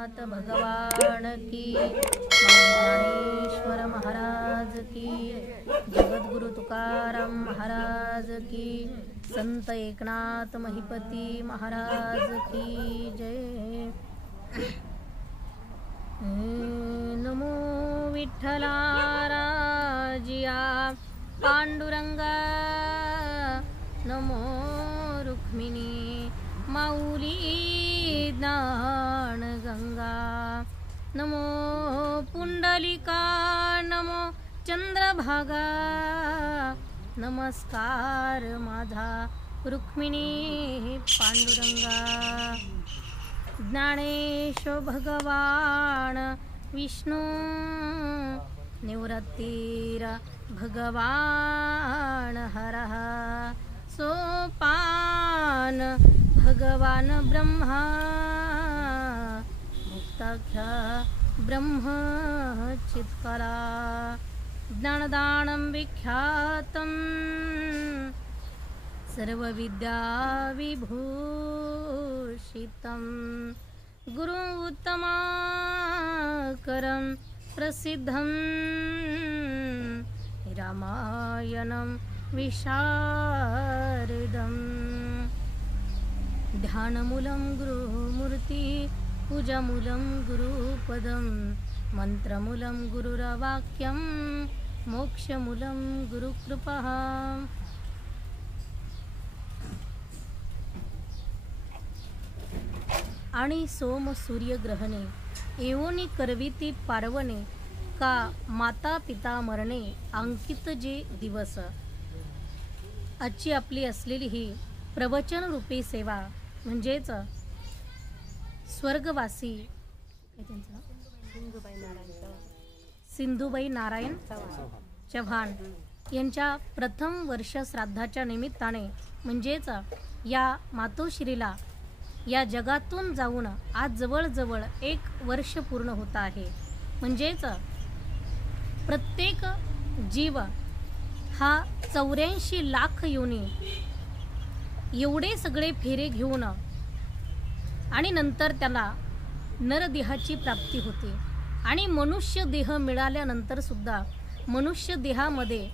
एकनाथ भगवान की, ज्ञानेश्वर महाराज की, जगद्गुरु तुकाराम महाराज की, संत एकनाथ महिपती महाराज की जय। नमो विठ्ठला राजिया पांडुरंगा, नमो रुक्मिणी माऊली ज्ञान गंगा, नमो पुंडलिका, नमो चंद्रभागा, नमस्कार माझा रुक्मिणी पांडुरंगा। ज्ञानेश्वर भगवान विष्णू, निवृत्तीर भगवान हरः, सोपान भगवान ब्रह्मा, मुक्ताख्य ब्रह्म चित्कला, ज्ञानदानं विख्यातं सर्वविद्या विभूषितं, गुरु उत्तमाकरं प्रसिद्धं, रामायणं विशारदं, ध्यानमूलं गुरुमूर्ति, पूजामूलं गुरुपदं, मंत्रमूलं गुरुर्वाक्यं, मोक्षमूलं गुरुकृपा। आणि सोम सूर्य ग्रहणे, एवोनी करविती पार्वणे, का माता पिता मरणे, अंकित जे दिवस। आजची आपली असलेली ही प्रवचन रूपी सेवा म्हणजेच स्वर्गवासी सिंधुबाई नारायण चव्हाण यांच्या प्रथम वर्ष श्राद्धाच्या निमित्ताने, म्हणजेच या मातोश्रीला या जगातून जाऊन आज जवळजवळ 1 वर्ष पूर्ण होत आहे। म्हणजेच प्रत्येक जीव हा 84 लाख योनी एवढे सगळे फेरे घेऊन आणि नंतर त्याला नरदेहाची प्राप्ती होते। आणि मनुष्य देह मिळाल्यानंतर सुद्धा मनुष्य देहामध्ये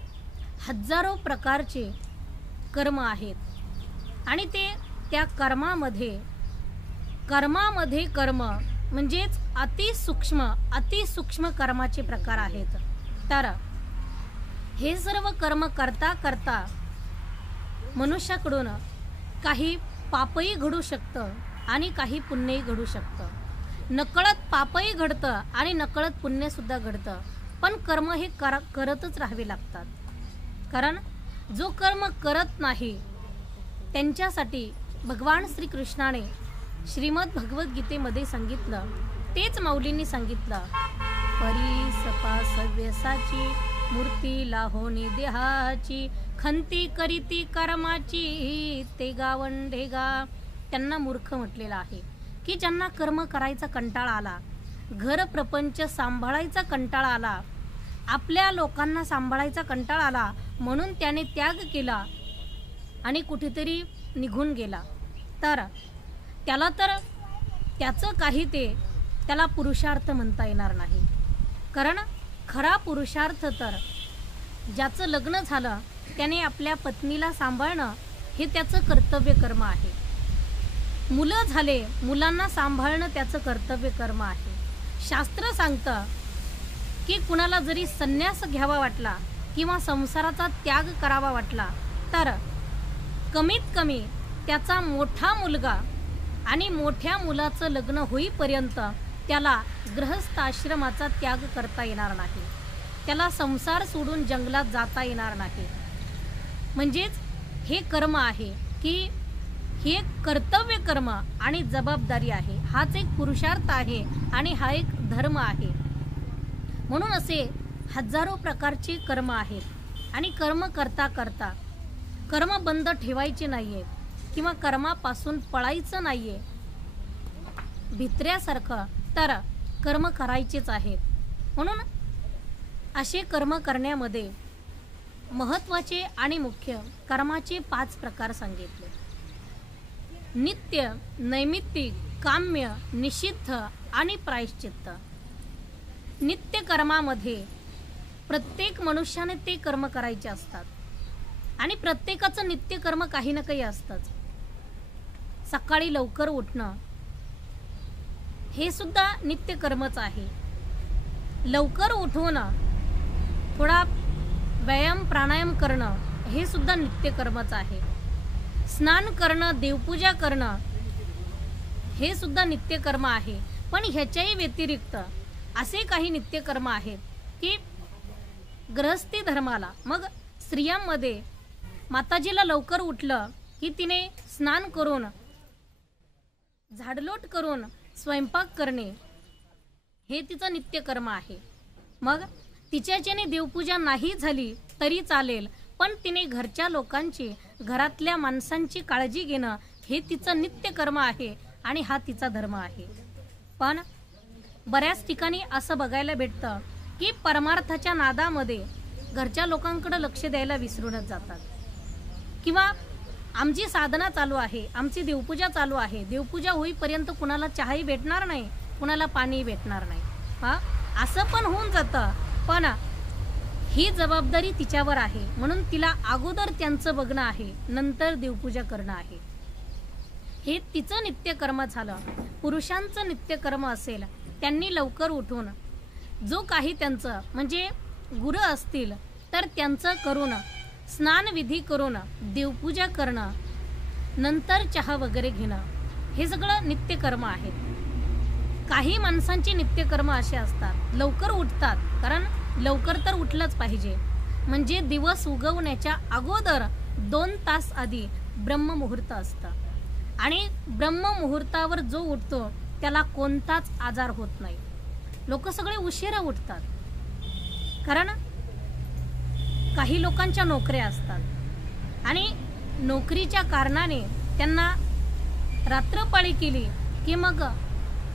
हजारो प्रकारचे कर्म आहेत आणि ते त्या कर्मामध्ये कर्म म्हणजेच अतिसूक्ष्म कर्माचे प्रकार आहेत। तर हे सर्व कर्म करता करता मनुष्याकडून काही पापही घडू शकतं आणि काही पुण्यही घडू शकतं। नकळत पापही घडतं आणि नकळत पुण्यसुद्धा घडतं, पण कर्म हे करतच राहावे लागतात। कारण जो कर्म करत नाही त्यांच्यासाठी भगवान श्रीकृष्णाने श्रीमद भगवद्गीतेमध्ये सांगितलं, तेच माऊलींनी सांगितलं, परिसपासव्यसाची मूर्ती लाहोनी देहाची, खंती करीती कर्माची ते गावंढेगा। त्यांना मूर्ख म्हटलेलं आहे की ज्यांना कर्म करायचा कंटाळा आला, घर प्रपंच सांभाळायचा कंटाळा आला, आपल्या लोकांना सांभाळायचा कंटाळा आला, म्हणून त्याने त्याग केला आणि कुठेतरी निघून गेला, तर त्याचं काही त्याला पुरुषार्थ म्हणता येणार नाही। कारण खरा पुरुषार्थ तर ज्याचं लग्न झालं त्याने आपल्या पत्नीला सांभाळणं हे त्याचं कर्तव्य कर्म आहे। मुलं झाले, मुलांना सांभाळणं त्याचं कर्तव्य कर्म आहे। शास्त्र सांगतं की कुणाला जरी संन्यास घ्यावा वाटला किंवा संसाराचा त्याग करावा वाटला, तर कमीत कमी त्याचा मोठा मुलगा आणि मोठ्या मुलाचं लग्न होईपर्यंत त्याला गृहस्थ आश्रमाचा त्याग करता येणार नाही, त्याला संसार सोडून जंगलात जाता येणार नाही। म्हणजेच हे कर्म आहे की हे कर्तव्य कर्म आणि जबाबदारी आहे, हाच एक पुरुषार्थ आहे आणि हा एक धर्म आहे। म्हणून असे हजारो प्रकारचे कर्म आहेत आणि कर्म करता करता कर्म बंद ठेवायचे नाहीये किंवा कर्मापासून पळायचं नाहीये भित्र्यासारखं, तर कर्म करायचेच आहेत। म्हणून असे कर्म करण्यामध्ये महत्त्वाचे आणि मुख्य कर्माचे 5 प्रकार सांगितले। नित्य, नैमित्तिक, काम्य, निषिद्ध आणि प्रायश्चित्त. नित्यकर्मामध्ये प्रत्येक मनुष्याने ते कर्म करायचे असतात आणि प्रत्येकाचं नित्यकर्म काही ना काही असतंच. सकाळी लवकर उठणं हे सुद्धा नित्यकर्मच आहे. लवकर उठून थोडा व्यायाम प्राणायाम करणं हे सुद्धा नित्यकर्मच आहे. स्नान करणं, देवपूजा करणं हे सुद्धा नित्यकर्म आहे. पण ह्याच्याही व्यतिरिक्त असे काही नित्यकर्म आहेत की गृहस्थी धर्माला, मग स्त्रियांमध्ये माताजीला लवकर उठलं की तिने स्नान करून झाडलोट करून स्वयंपाक करणे हे तिचं नित्यकर्म आहे. मग तिच्याच्याने देवपूजा नाही झाली तरी चालेल, पण तिने घरच्या लोकांची, घरातल्या माणसांची काळजी घेणं हे तिचं नित्यकर्म आहे आणि हा तिचा धर्म आहे. पण बऱ्याच ठिकाणी असं बघायला भेटतं की परमार्थाच्या नादामध्ये घरच्या लोकांकडे लक्ष द्यायला विसरूनच जातात. किंवा आमची साधना चालू आहे, आमची देवपूजा चालू आहे, देवपूजा होईपर्यंत कुणाला चहाही भेटणार नाही, कुणाला पाणीही भेटणार नाही. असं पण होऊन जातं. पण ही जबाबदारी तिच्यावर आहे, म्हणून तिला अगोदर त्यांचं बघणं आहे, नंतर देवपूजा करणं आहे. हे तिचं नित्यकर्म झालं. पुरुषांचं नित्यकर्म असेल, त्यांनी लवकर उठून जो काही त्यांचं म्हणजे गुरु असतील तर त्यांचं करून स्नानविधी करून देवपूजा करणं, नंतर चहा वगैरे घेणं हे सगळं नित्यकर्म आहे. काही माणसांची नित्यकर्म असे असतात, लवकर उठतात, कारण लवकर तर उठलंच पाहिजे. म्हणजे दिवस उगवण्याच्या अगोदर 2 तास आधी ब्रह्ममुहूर्त असतं आणि ब्रह्ममुहूर्तावर जो उठतो त्याला कोणताच आजार होत नाही. लोक सगळे उशिरा उठतात, कारण काही लोकांच्या नोकऱ्या असतात आणि नोकरीच्या कारणाने त्यांना रात्रपाळी केली की मग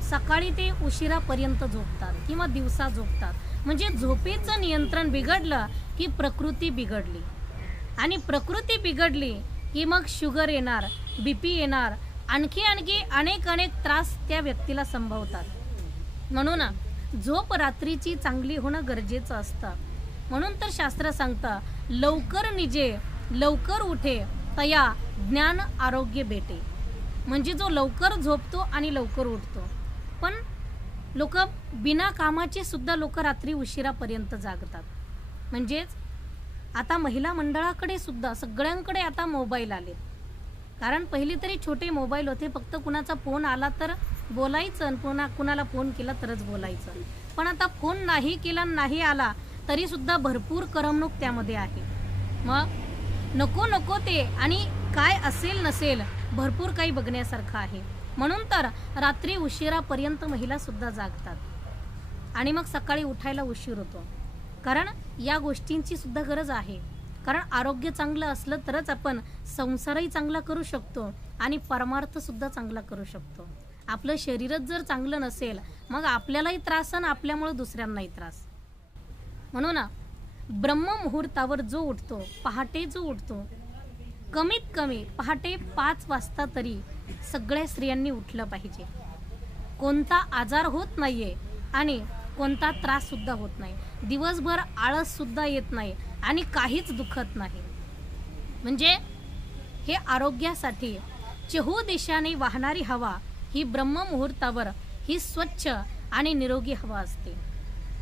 सकाळी ते उशिरापर्यंत झोपतात किंवा दिवसा झोपतात. म्हणजे झोपेचं नियंत्रण बिघडलं की प्रकृती बिघडली आणि प्रकृती बिघडली की मग शुगर येणार, BP येणार, आणखी अनेक त्रास त्या व्यक्तीला संभवतात. म्हणून झोप रात्रीची चांगली होणं गरजेचं असतं. म्हणून तर शास्त्र सांगतं, लवकर निजे लवकर उठे तया ज्ञान आरोग्य भेटे. म्हणजे जो लवकर झोपतो आणि लवकर उठतो. पण लोक बिना कामाचे सुद्धा लोक रात्री उशिरापर्यंत जागतात. म्हणजेच आता महिला मंडळाकडे सुद्धा सगळ्यांकडे आता मोबाईल आले. कारण पहिली तरी छोटे मोबाईल होते, फक्त कुणाचा फोन आला तर बोलायचं आणि कुणाला फोन केला तरच बोलायचं. पण आता फोन नाही केला, नाही आला तरी सुद्धा भरपूर करमणूक त्यामध्ये आहे. मग नको ते आणि काय असेल नसेल भरपूर काही बघण्यासारखं आहे. म्हणून तर रात्री उशिरापर्यंत महिला सुद्धा जागतात आणि मग सकाळी उठायला उशीर होतो. कारण या गोष्टींची सुद्धा गरज आहे. कारण आरोग्य चांगलं असलं तरच आपण संसारही चांगला करू शकतो आणि परमार्थ सुद्धा चांगला करू शकतो. आपलं शरीरच जर चांगलं नसेल मग आपल्यालाही त्रास आणि आपल्यामुळे दुसऱ्यांनाही त्रास. म्हणून ब्रह्ममुहूर्तावर जो उठतो, पहाटे जो उठतो, कमीत कमी पहाटे 5 वाजता तरी सगळ्या स्त्रियांनी उठलं पाहिजे. कोणता आजार होत नाहीये आणि कोणता त्रास सुद्धा होत नाही. दिवसभर आळस सुद्धा येत नाही आणि काहीच दुखत नाही. म्हणजे हे आरोग्यासाठी चहू दिशाने वाहणारी हवा ही ब्रह्ममुहूर्तावर ही स्वच्छ आणि निरोगी हवा असते.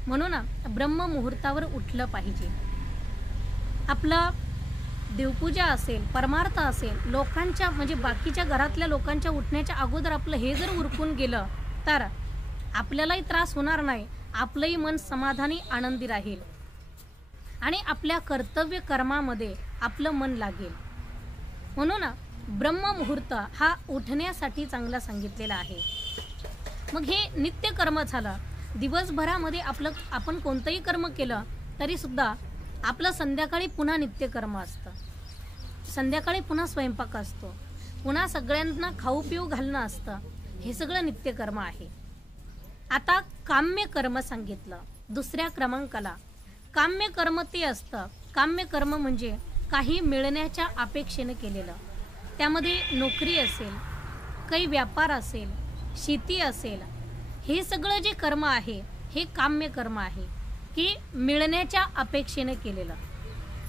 म्हणून ब्रह्ममुहूर्तावर उठलं पाहिजे. आपलं देवपूजा असेल, परमार्थ असेल, लोकांच्या म्हणजे बाकीच्या घरातल्या लोकांच्या उठण्याच्या अगोदर आपलं हे जर उरकून गेलं तर आपल्यालाही त्रास होणार नाही, आपलंही मन समाधानी आनंदी राहील आणि आपल्या कर्तव्य कर्मामध्ये आपलं मन लागेल. म्हणून ब्रह्ममुहूर्त हा उठण्यासाठी चांगला सांगितलेला आहे. मग हे नित्य कर्म झालं. दिवसभरामध्ये आपण कोणतंही कर्म केलं तरी सुद्धा आपलं संध्याकाळी पुन्हा नित्यकर्म असतं. संध्याकाळी पुन्हा स्वयंपाक असतो, पुन्हा सगळ्यांना खाऊ पिऊ घालणं असतं. हे सगळं नित्यकर्म आहे. आता काम्य कर्म सांगितलं दुसऱ्या क्रमांकाला. काम्य कर्म ते असतं, काम्य कर्म म्हणजे काही मिळण्याच्या अपेक्षेने केलेलं. त्यामध्ये नोकरी असेल, काही व्यापार असेल, शेती असेल, हे सगळं जे कर्म आहे हे काम्य कर्म आहे की मिळण्याच्या अपेक्षेने केलेलं.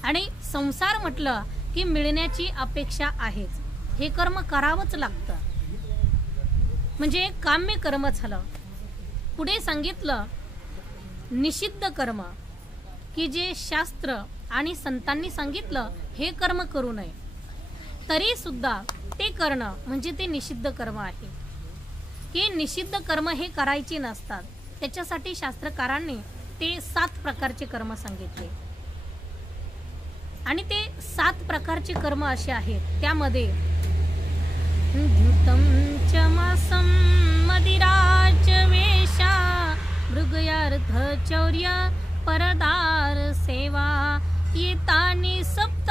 आणि संसार म्हटलं की मिळण्याची अपेक्षा आहेच, हे कर्म करावंच लागतं, म्हणजे काम्य कर्म झालं. पुढे सांगितलं निषिद्ध कर्म, की जे शास्त्र आणि संतांनी सांगितलं हे कर्म करू नये, तरी सुद्धा ते करणं म्हणजे ते निषिद्ध कर्म आहे. की निषिद्ध कर्म हे करायचे नसतात, त्याच्यासाठी शास्त्रकारांनी ते 7 प्रकारचे कर्म सांगितले. आणि ते 7 प्रकारचे कर्म असे आहेत, त्यामध्ये द्युतं च मासं मदिराच वेशा मृगयार्थ चौर्य परदार सेवा येतानि सप्त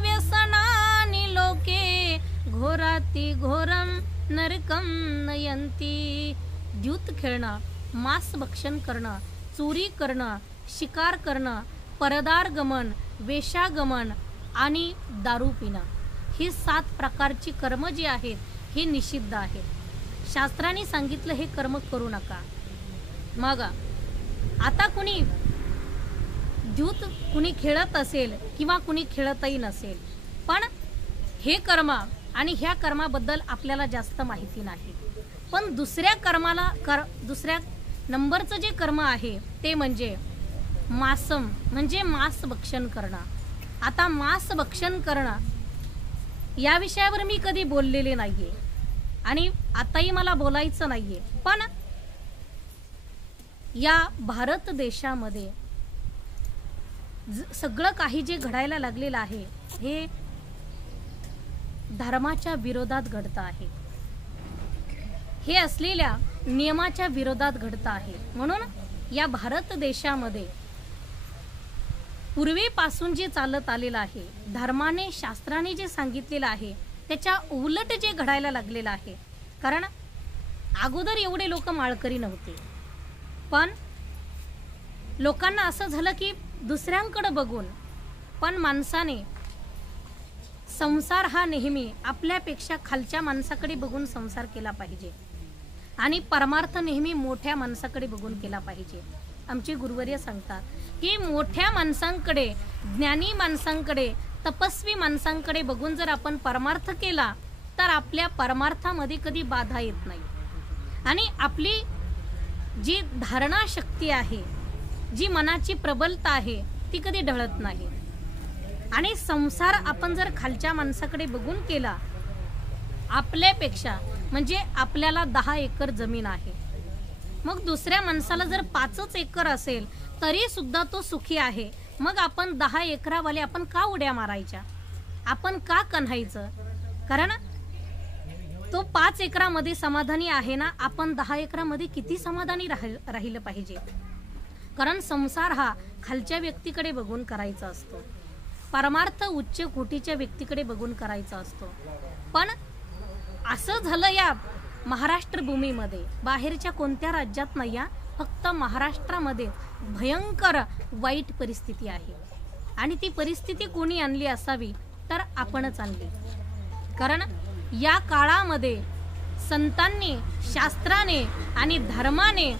व्यसनानि लोके घोराति घोरम नरकम नयंती. द्यूत खेळणं, मांस भक्षण करणं, चोरी करणं, शिकार करणं, परदार गमन, वेशागमन आणि दारू पिणं, ही 7 प्रकारची कर्म जी आहेत हे निषिद्ध आहेत. शास्त्राने सांगितलं हे कर्म करू नका. मग आता कुणी द्यूत कुणी खेळत असेल किंवा कुणी खेळतही नसेल, पण हे कर्म आणि ह्या कर्माबद्दल आपल्याला जास्त माहिती नाही, पण दुसऱ्या नंबरचं जे कर्म आहे ते म्हणजे मासम, म्हणजे मांस भक्षण करणं. आता मांस भक्षण करणं या विषयावर मी कधी बोललेले नाहीये आणि आताही मला बोलायचं नाहीये, पण या भारत देशामध्ये सगळं काही जे घडायला लागलेलं आहे हे धर्माच्या विरोधात घडतं आहे, हे असलेल्या नियमाच्या विरोधात घडतं आहे. म्हणून या भारत देशामध्ये पूर्वीपासून जे चालत आलेलं आहे, धर्माने शास्त्राने जे सांगितलेलं आहे त्याच्या उलट जे घडायला लागलेलं आहे. कारण अगोदर एवढे लोक माळकरी नव्हते, पण लोकांना असं झालं की दुसऱ्यांकडे बघून, पण माणसाने संसार हा नेहमी आपल्यापेक्षा खालच्या माणसाकडे बघून संसार केला पाहिजे आणि परमार्थ नेहमी मोठ्या माणसाकडे बघून केला पाहिजे. आमचे गुरुवर्य सांगतात की मोठ्या माणसांकडे, ज्ञानी माणसांकडे, तपस्वी माणसांकडे बघून जर आपण परमार्थ केला तर आपल्या परमार्थामध्ये कधी बाधा येत नाही आणि आपली जी धारणा शक्ती आहे, जी मनाची प्रबलता आहे ती कधी ढळत नाही. आणि संसार आपण जर खालच्या माणसाकडे बघून केला, आपल्यापेक्षा म्हणजे आपल्याला 10 एकर जमीन आहे, मग दुसऱ्या माणसाला जर 5च एकर असेल तरी सुद्धा तो सुखी आहे, मग आपण 10 एकरावाले आपण का उड्या मारायच्या, आपण का कन्हायचं? कारण तो 5 एकरामध्ये समाधानी आहे ना, आपण 10 एकरामध्ये किती समाधानी राहिलं पाहिजे. कारण संसार हा खालच्या व्यक्तीकडे बघून करायचा असतो, परमार्थ उच्च कोटीच्या व्यक्तीकडे बघून करायचा असतो. पण असं झालं या महाराष्ट्र भूमीमध्ये, बाहेरच्या कोणत्या राज्यात नाही, फक्त महाराष्ट्रामध्ये भयंकर वाईट परिस्थिती आहे. आणि ती परिस्थिती कोणी आणली असावी तर आपणच आणली. कारण या काळामध्ये संतांनी, शास्त्राने आणि धर्माने,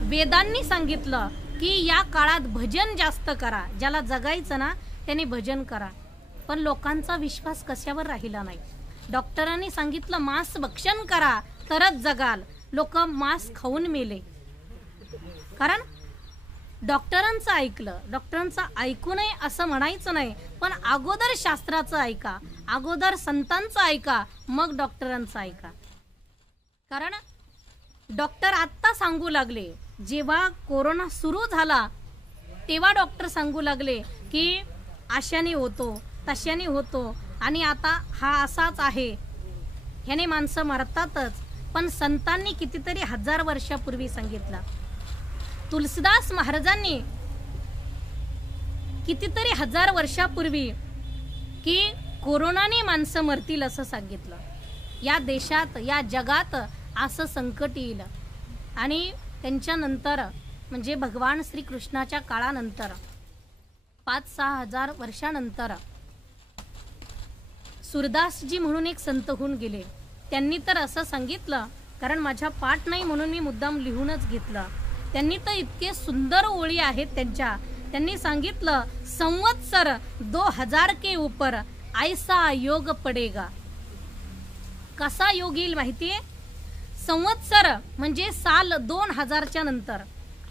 वेदांनी सांगितलं की या काळात भजन जास्त करा, ज्याला जगायचं ना त्याने भजन करा. पण लोकांचा विश्वास कशावर राहिला नाही. डॉक्टरांनी सांगितलं मांस भक्षण करा तरच जगाल, लोक मांस खाऊन मेले. कारण डॉक्टरांचं ऐकलं, डॉक्टरांचं ऐकू नये असं म्हणायचं नाही, पण अगोदर शास्त्राचं ऐका, अगोदर संतांचं ऐका, मग डॉक्टरांचं ऐका. कारण डॉक्टर आत्ता सांगू लागले, जेव्हा कोरोना सुरू झाला तेव्हा डॉक्टर सांगू लागले की अशाने होतो, तशाने होतो आणि आता हा असाच आहे, ह्याने माणसं मरतातच. पण संतांनी कितीतरी 1000 वर्षापूर्वी सांगितलं, तुलसीदास महाराजांनी कितीतरी 1000 वर्षापूर्वी की कोरोनाने माणसं मरतील असं सांगितलं. या देशात, या जगात असं संकट येईल. आणि त्यांच्यानंतर म्हणजे भगवान श्रीकृष्णाच्या काळानंतर 5-6 हजार वर्षानंतर सूरदासजी म्हणून एक संत होऊन गेले. त्यांनी तर असं सांगितलं कारण माझ्या पाठ नाही म्हणून मी मुद्दाम लिहूनच घेतलं. त्यांनी तर इतके सुंदर ओळी आहेत त्यांच्या. त्यांनी सांगितलं, संवत्सर 2000 के ऊपर ऐसा योग पडेगा. कसा योग येईल माहितीये? संवत्सर म्हणजे साल 2000च्या नंतर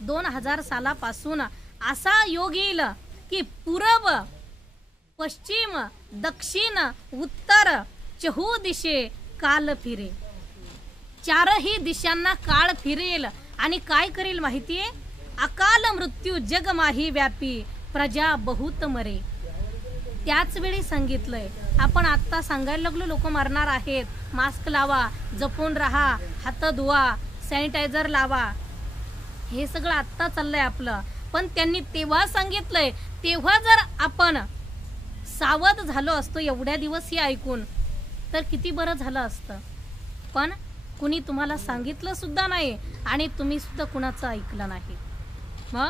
2000 सालापासून असा योग येईल की पूर्व पश्चिम दक्षिण उत्तर चहू दिशे काल फिरे. चारही दिशांना काळ फिरेल आणि काय करेल माहितीये? अकाल मृत्यू जगमाही व्यापी प्रजा बहुत मरे. त्याच वेळी सांगितलंय. आपण आता सांगायला लागलो लोक मरणार आहेत, मास्क लावा, जपून राहा, हात धुवा, सॅनिटायझर लावा, हे सगळं आत्ता चाललंय आपलं. पण त्यांनी तेव्हा सांगितलंय, तेव्हा जर आपण सावध झालो असतो एवढ्या दिवस हे ऐकून तर किती बरं झालं असतं. पण कुणी तुम्हाला सांगितलं सुद्धा नाही आणि तुम्ही सुद्धा कुणाचं ऐकलं नाही. मग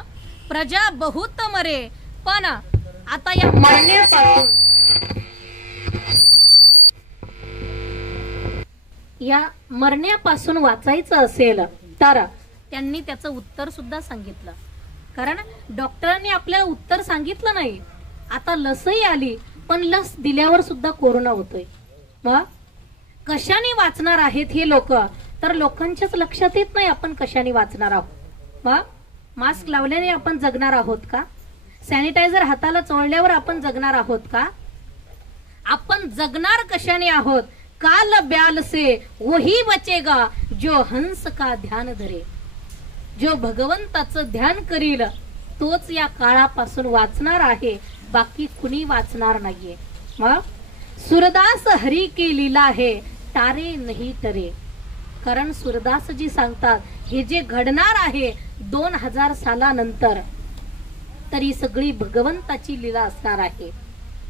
प्रजा बहुत मरे. पण आता या मरण्यापासून वाचायचं असेल तर त्यांनी त्याचं उत्तर सुद्धा सांगितलं. कारण डॉक्टरांनी आपल्याला उत्तर सांगितलं नाही. आता लसही आली पण लस दिल्यावर सुद्धा कोरोना होतोय. मग कशाने वाचणार आहेत हे लोक? तर लोकांच्याच लक्षात येत नाही आपण कशाने वाचणार आहोत. मग मास्क लावल्याने आपण जगणार आहोत का? सॅनिटायझर हाताला चोळल्यावर आपण जगणार आहोत का? आपण जगणार कशाने आहोत? काल ब्याल से वही बचेगा जो हंस का ध्यान धरे. जो भगवंताचं ध्यान करील तोच या काळापासून वाचणार आहे, बाकी कुणी वाचणार नाहीये. मग सूरदास हरी की लीला है तारे नहीं टरे. कारण सूरदासजी सांगतात हे जे घडणार आहे 2000 सालानंतर तर ही सगळी भगवंताची लीला असणार आहे.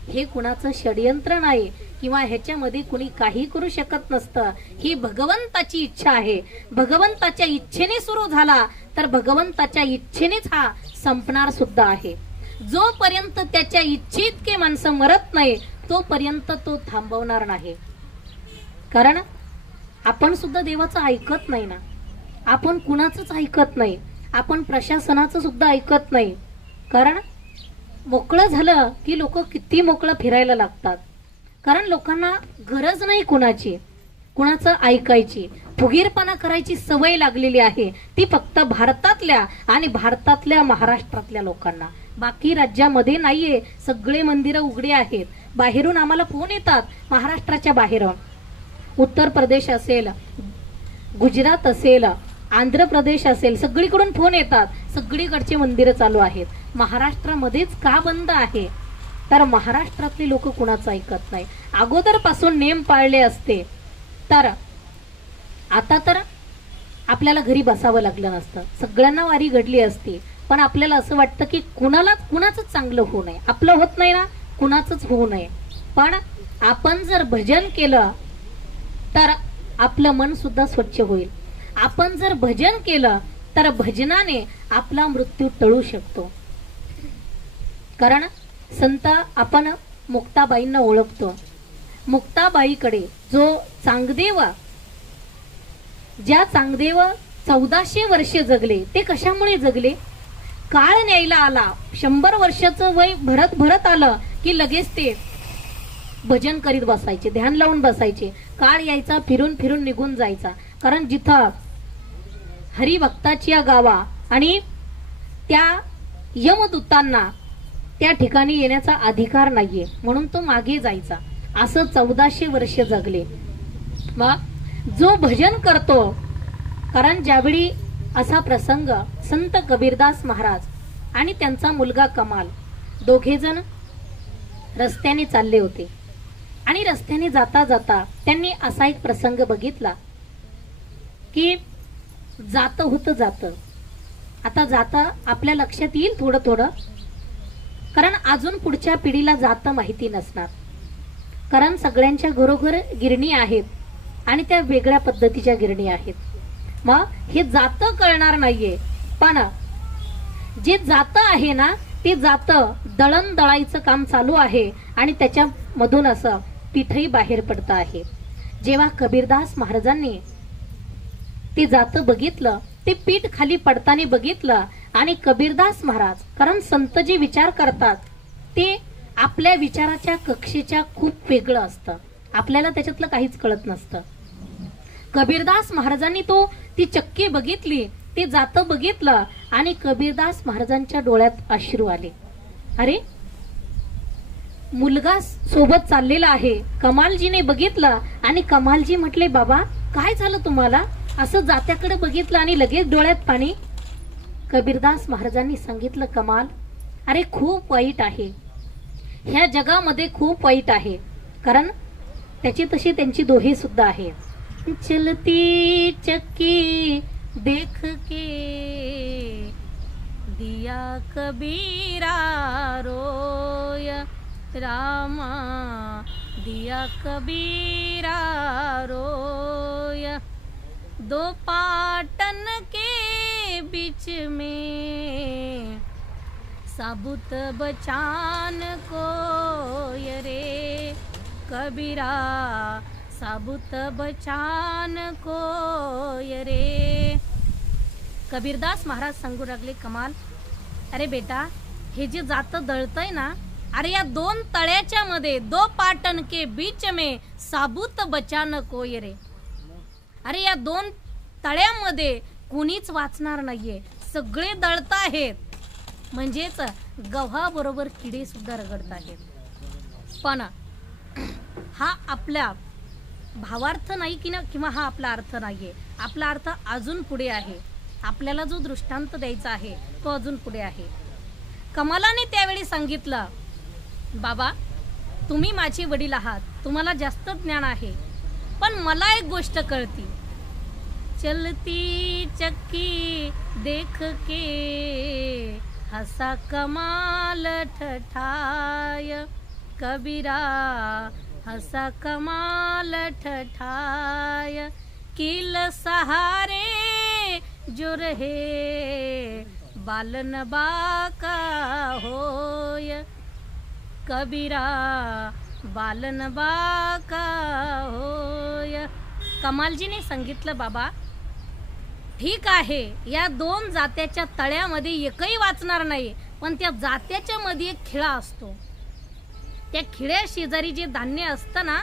हे कुणाचं षडयंत्र नाही किंवा ह्याच्यामध्ये कुणी काही करू शकत नसतं. ही भगवंताची इच्छा आहे. भगवंताच्या इच्छेने सुरू झाला तर भगवंताच्या इच्छेनेच हा संपणार सुद्धा आहे. जोपर्यंत त्याच्या इच्छेइतके माणसं मरत नाही तोपर्यंत तो थांबवणार नाही. कारण आपण सुद्धा देवाचं ऐकत नाही ना. आपण कुणाचंच ऐकत नाही. आपण प्रशासनाचं सुद्धा ऐकत नाही. कारण मोकळं झालं की लोक किती मोकळं फिरायला लागतात. कारण लोकांना गरज नाही कुणाचं ऐकायची. फुगीरपणा करायची सवय लागलेली आहे. ती फक्त भारतातल्या आणि भारतातल्या महाराष्ट्रातल्या लोकांना. बाकी राज्यामध्ये नाहीये. सगळे मंदिरं उघडी आहेत. बाहेरून आम्हाला फोन येतात, महाराष्ट्राच्या बाहेरून, उत्तर प्रदेश असेल, गुजरात असेल, आंध्र प्रदेश असेल, सगळीकडून फोन येतात. सगळीकडचे मंदिरं चालू आहेत. महाराष्ट्रामध्येच का बंद आहे? तर महाराष्ट्रातले लोक कुणाचं ऐकत नाही. अगोदरपासून नेम पाळले असते तर आता तर आपल्याला घरी बसावं लागलं नसतं. सगळ्यांना वारी घडली असती. पण आपल्याला असं वाटतं की कुणाचंच चांगलं होऊ नये. आपलं होत नाही ना, कुणाचंच होऊ नये. पण आपण जर भजन केलं तर आपलं मन सुद्धा स्वच्छ होईल. आपण जर भजन केलं तर भजनाने आपला मृत्यू टळू शकतो. कारण संत आपण मुक्ताबाईंना ओळखतो. मुक्ताबाईकडे जो चांगदेव, ज्या चांगदेव 1400 वर्ष जगले, ते कशामुळे जगले? काळ न्यायला आला. 100 वर्षाचं वय भरत आलं की लगेच ते भजन करीत बसायचे, ध्यान लावून बसायचे. काळ यायचा, फिरून फिरून निघून जायचा. कारण जिथं हरिभक्ताची गावा आणि त्या यमदूतांना त्या ठिकाणी येण्याचा अधिकार नाहीये, म्हणून तो मागे जायचा. असं 1400 वर्ष जगले. मग जो भजन करतो, कारण ज्यावेळी असा प्रसंग संत कबीरदास महाराज आणि त्यांचा मुलगा कमाल दोघे जण रस्त्याने चालले होते. आणि रस्त्याने जाता जाता त्यांनी असा एक प्रसंग बघितला की जात होतं जातं. आता जाता आपल्या लक्षात येईल थोडं थोडं, कारण अजून पुढच्या पिढीला जातं माहिती नसणार. कारण सगळ्यांच्या घरोघर गिरणी आहेत आणि त्या वेगळ्या पद्धतीच्या गिरणी आहेत. मग हे जातं कळणार नाहीये. पण जे जातं आहे ना, ते जातं दळण दळायचं काम चालू आहे आणि त्याच्यामधून असं पिठही बाहेर पडतं आहे. जेव्हा कबीरदास महाराजांनी ते जातं बघितलं, ते पीठ खाली पडताना बघितलं. आणि कबीरदास महाराज, कारण संत जे विचार करतात ते आपल्या विचाराच्या कक्षेच्या खूप वेगळं असतं, आपल्याला त्याच्यातलं काहीच कळत नसतं. कबीरदास महाराजांनी ती चक्की बघितली, ते जातं बघितलं आणि कबीरदास महाराजांच्या डोळ्यात अश्रू आले. अरे, मुलगा सोबत चाललेला आहे. कमालजीने बघितलं आणि कमालजी म्हटले, बाबा काय झालं तुम्हाला? असं जात्याकडे बघितलं आणि लगेच डोळ्यात पाणी. कबीरदास महाराजांनी सांगितलं, कमाल, अरे खूप वाईट आहे, ह्या जगामध्ये खूप वाईट आहे. कारण त्याची तशी त्यांची दोहे सुद्धा आहे. चलती चक्की देख के दिया कबीरा रोय, रामा दिया कबीरा रोय. दो पाटन के बीच में साबुत बचान को रे कबीरा, साबुत बचान को रे. कबीरदास महाराज सांगू लागले, कमाल, अरे बेटा, हे जे जातं दळतय ना, अरे या दोन तळ्याच्या मध्ये, दो पाटन के बीच में साबुत बचान को रे. अरे या दोन तळ्यामध्ये कुणीच वाचणार नाहीये, सगळे दळत आहेत. म्हणजेच गव्हाबरोबर किडे सुद्धा रगडत आहेत. पण हा आपला भावार्थ नाही की ना, किंवा हा आपला अर्थ नाहीये. आपला अर्थ अजून पुढे आहे. आपल्याला जो दृष्टांत द्यायचा आहे तो अजून पुढे आहे. कमलाने त्यावेळी सांगितलं, बाबा तुम्ही माझे वडील आहात, तुम्हाला जास्त ज्ञान आहे, पण मला एक गोष्ट कळती. चलती चक्की देख के हसा कमाल ठठाय, कबीरा हसा कमाल ठठाय. किल सहारे जो रहे बालन बाका होय, कबीरा बालन बाका होय. कमालजीने सांगितलं, बाबा ठीक आहे, या दोन जात्याच्या तळ्यामध्ये एकही वाचणार नाही, पण त्या जात्याच्या मध्ये एक खिळा असतो. त्या खिळ्या शेजारी जे धान्य असतं ना,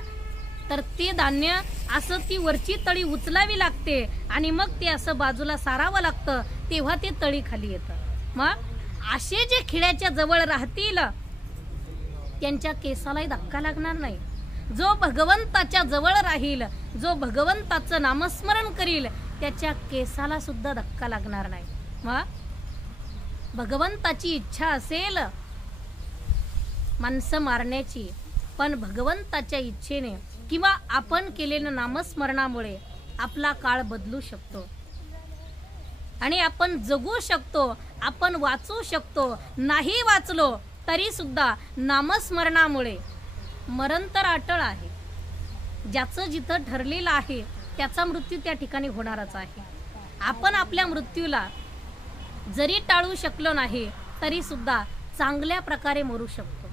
तर ते धान्य असं ती वरची तळी उचलावी लागते आणि मग ते असं बाजूला सारावं लागतं, तेव्हा ते तळी खाली येतं. मग असे जे खिळ्याच्या जवळ राहतील त्यांच्या केसालाही धक्का लागणार नाही. जो भगवंताच्या जवळ राहील, जो भगवंताचं नामस्मरण करील, त्याच्या केसाला सुद्धा धक्का लागणार नाही. मग भगवंताची इच्छा असेल माणसं मारण्याची, पण भगवंताच्या इच्छेने किंवा आपण केलेल्या नामस्मरणामुळे आपला काळ बदलू शकतो आणि आपण जगू शकतो, आपण वाचू शकतो. नाही वाचलो तरी सुद्धा नामस्मरणामुळे मरण तर अटळ आहे. ज्याचं जिथं ठरलेलं आहे त्याचा मृत्यू त्या ठिकाणी होणारच आहे. आपण आपल्या मृत्यूला जरी टाळू शकलो नाही तरी सुद्धा चांगल्या प्रकारे मरू शकतो.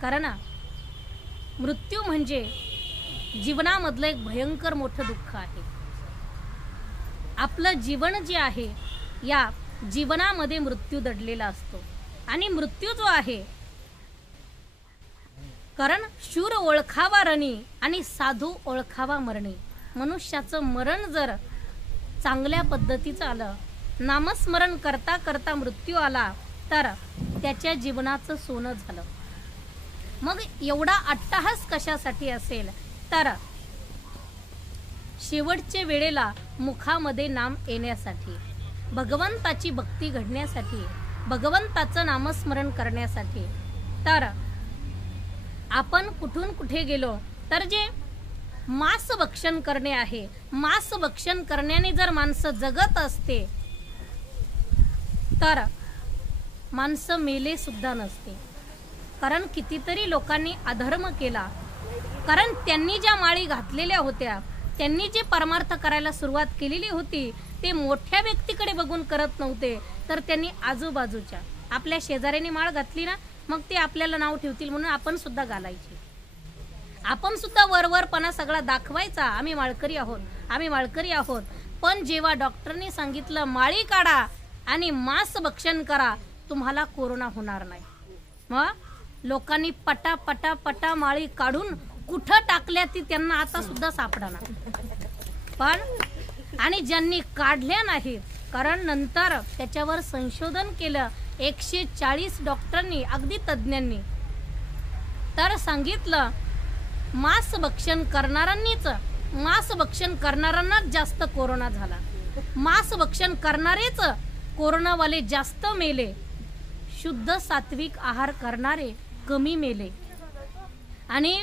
कारण मृत्यू म्हणजे जीवनामधलं एक भयंकर मोठं दुःख आहे. आपलं जीवन जे आहे, या जीवनामध्ये मृत्यू दडलेला असतो. आणि मृत्यू जो आहे, कारण शूर ओळखावा रणी आणि साधू ओळखावा मरणी. मनुष्याचं मरण जर चांगल्या पद्धतीचं आलं, नामस्मरण करता करता मृत्यू आला, तर त्याच्या जीवनाचं सोनं झालं. मग एवढा अट्टहास कशासाठी असेल, तर शेवटच्या वेळेला मुखामध्ये नाम येण्यासाठी, भगवंताची भक्ती घडण्यासाठी, भगवंताचं नामस्मरण करण्यासाठी. तर आपण कुठून कुठे गेलो तर जे मांस भक्षण करणे आहे, मांस भक्षण करण्याने जर माणसं जगत असते तर माणसं मेले सुद्धा नसते. कारण कितीतरी लोकांनी अधर्म केला, कारण त्यांनी ज्या माळी घातलेल्या होत्या, त्यांनी जे परमार्थ करायला सुरुवात केलेली होती, ते मोठ्या व्यक्तीकडे बघून करत नव्हते, तर त्यांनी आजूबाजूच्या आपल्या शेजाऱ्यांनी माळ घातली ना, मग ते आपल्याला नाव ठेवतील म्हणून आपण सुद्धा घालायचे. आपण सुद्धा वरवरपणा सगळा दाखवायचा, आम्ही माळकरी आहोत, आम्ही माळकरी आहोत. पण जेव्हा डॉक्टरनी सांगितलं माळी काढा आणि मांस भक्षण करा, तुम्हाला कोरोना होणार नाही. मग लोकांनी पटा पटा पटा माळी काढून कुठं टाकल्या ती त्यांना आता सुद्धा सापडणार. पण आणि ज्यांनी काढल्या नाहीत, कारण नंतर त्याच्यावर संशोधन केलं 140 डॉक्टरांनी, अगदी तज्ज्ञांनी, तर सांगितलं मांस भक्षण करणाऱ्यांनाच जास्त कोरोना झाला. मांस भक्षण करणारेच कोरोनावाले जास्त मेले, शुद्ध सात्विक आहार करणारे कमी मेले. आणि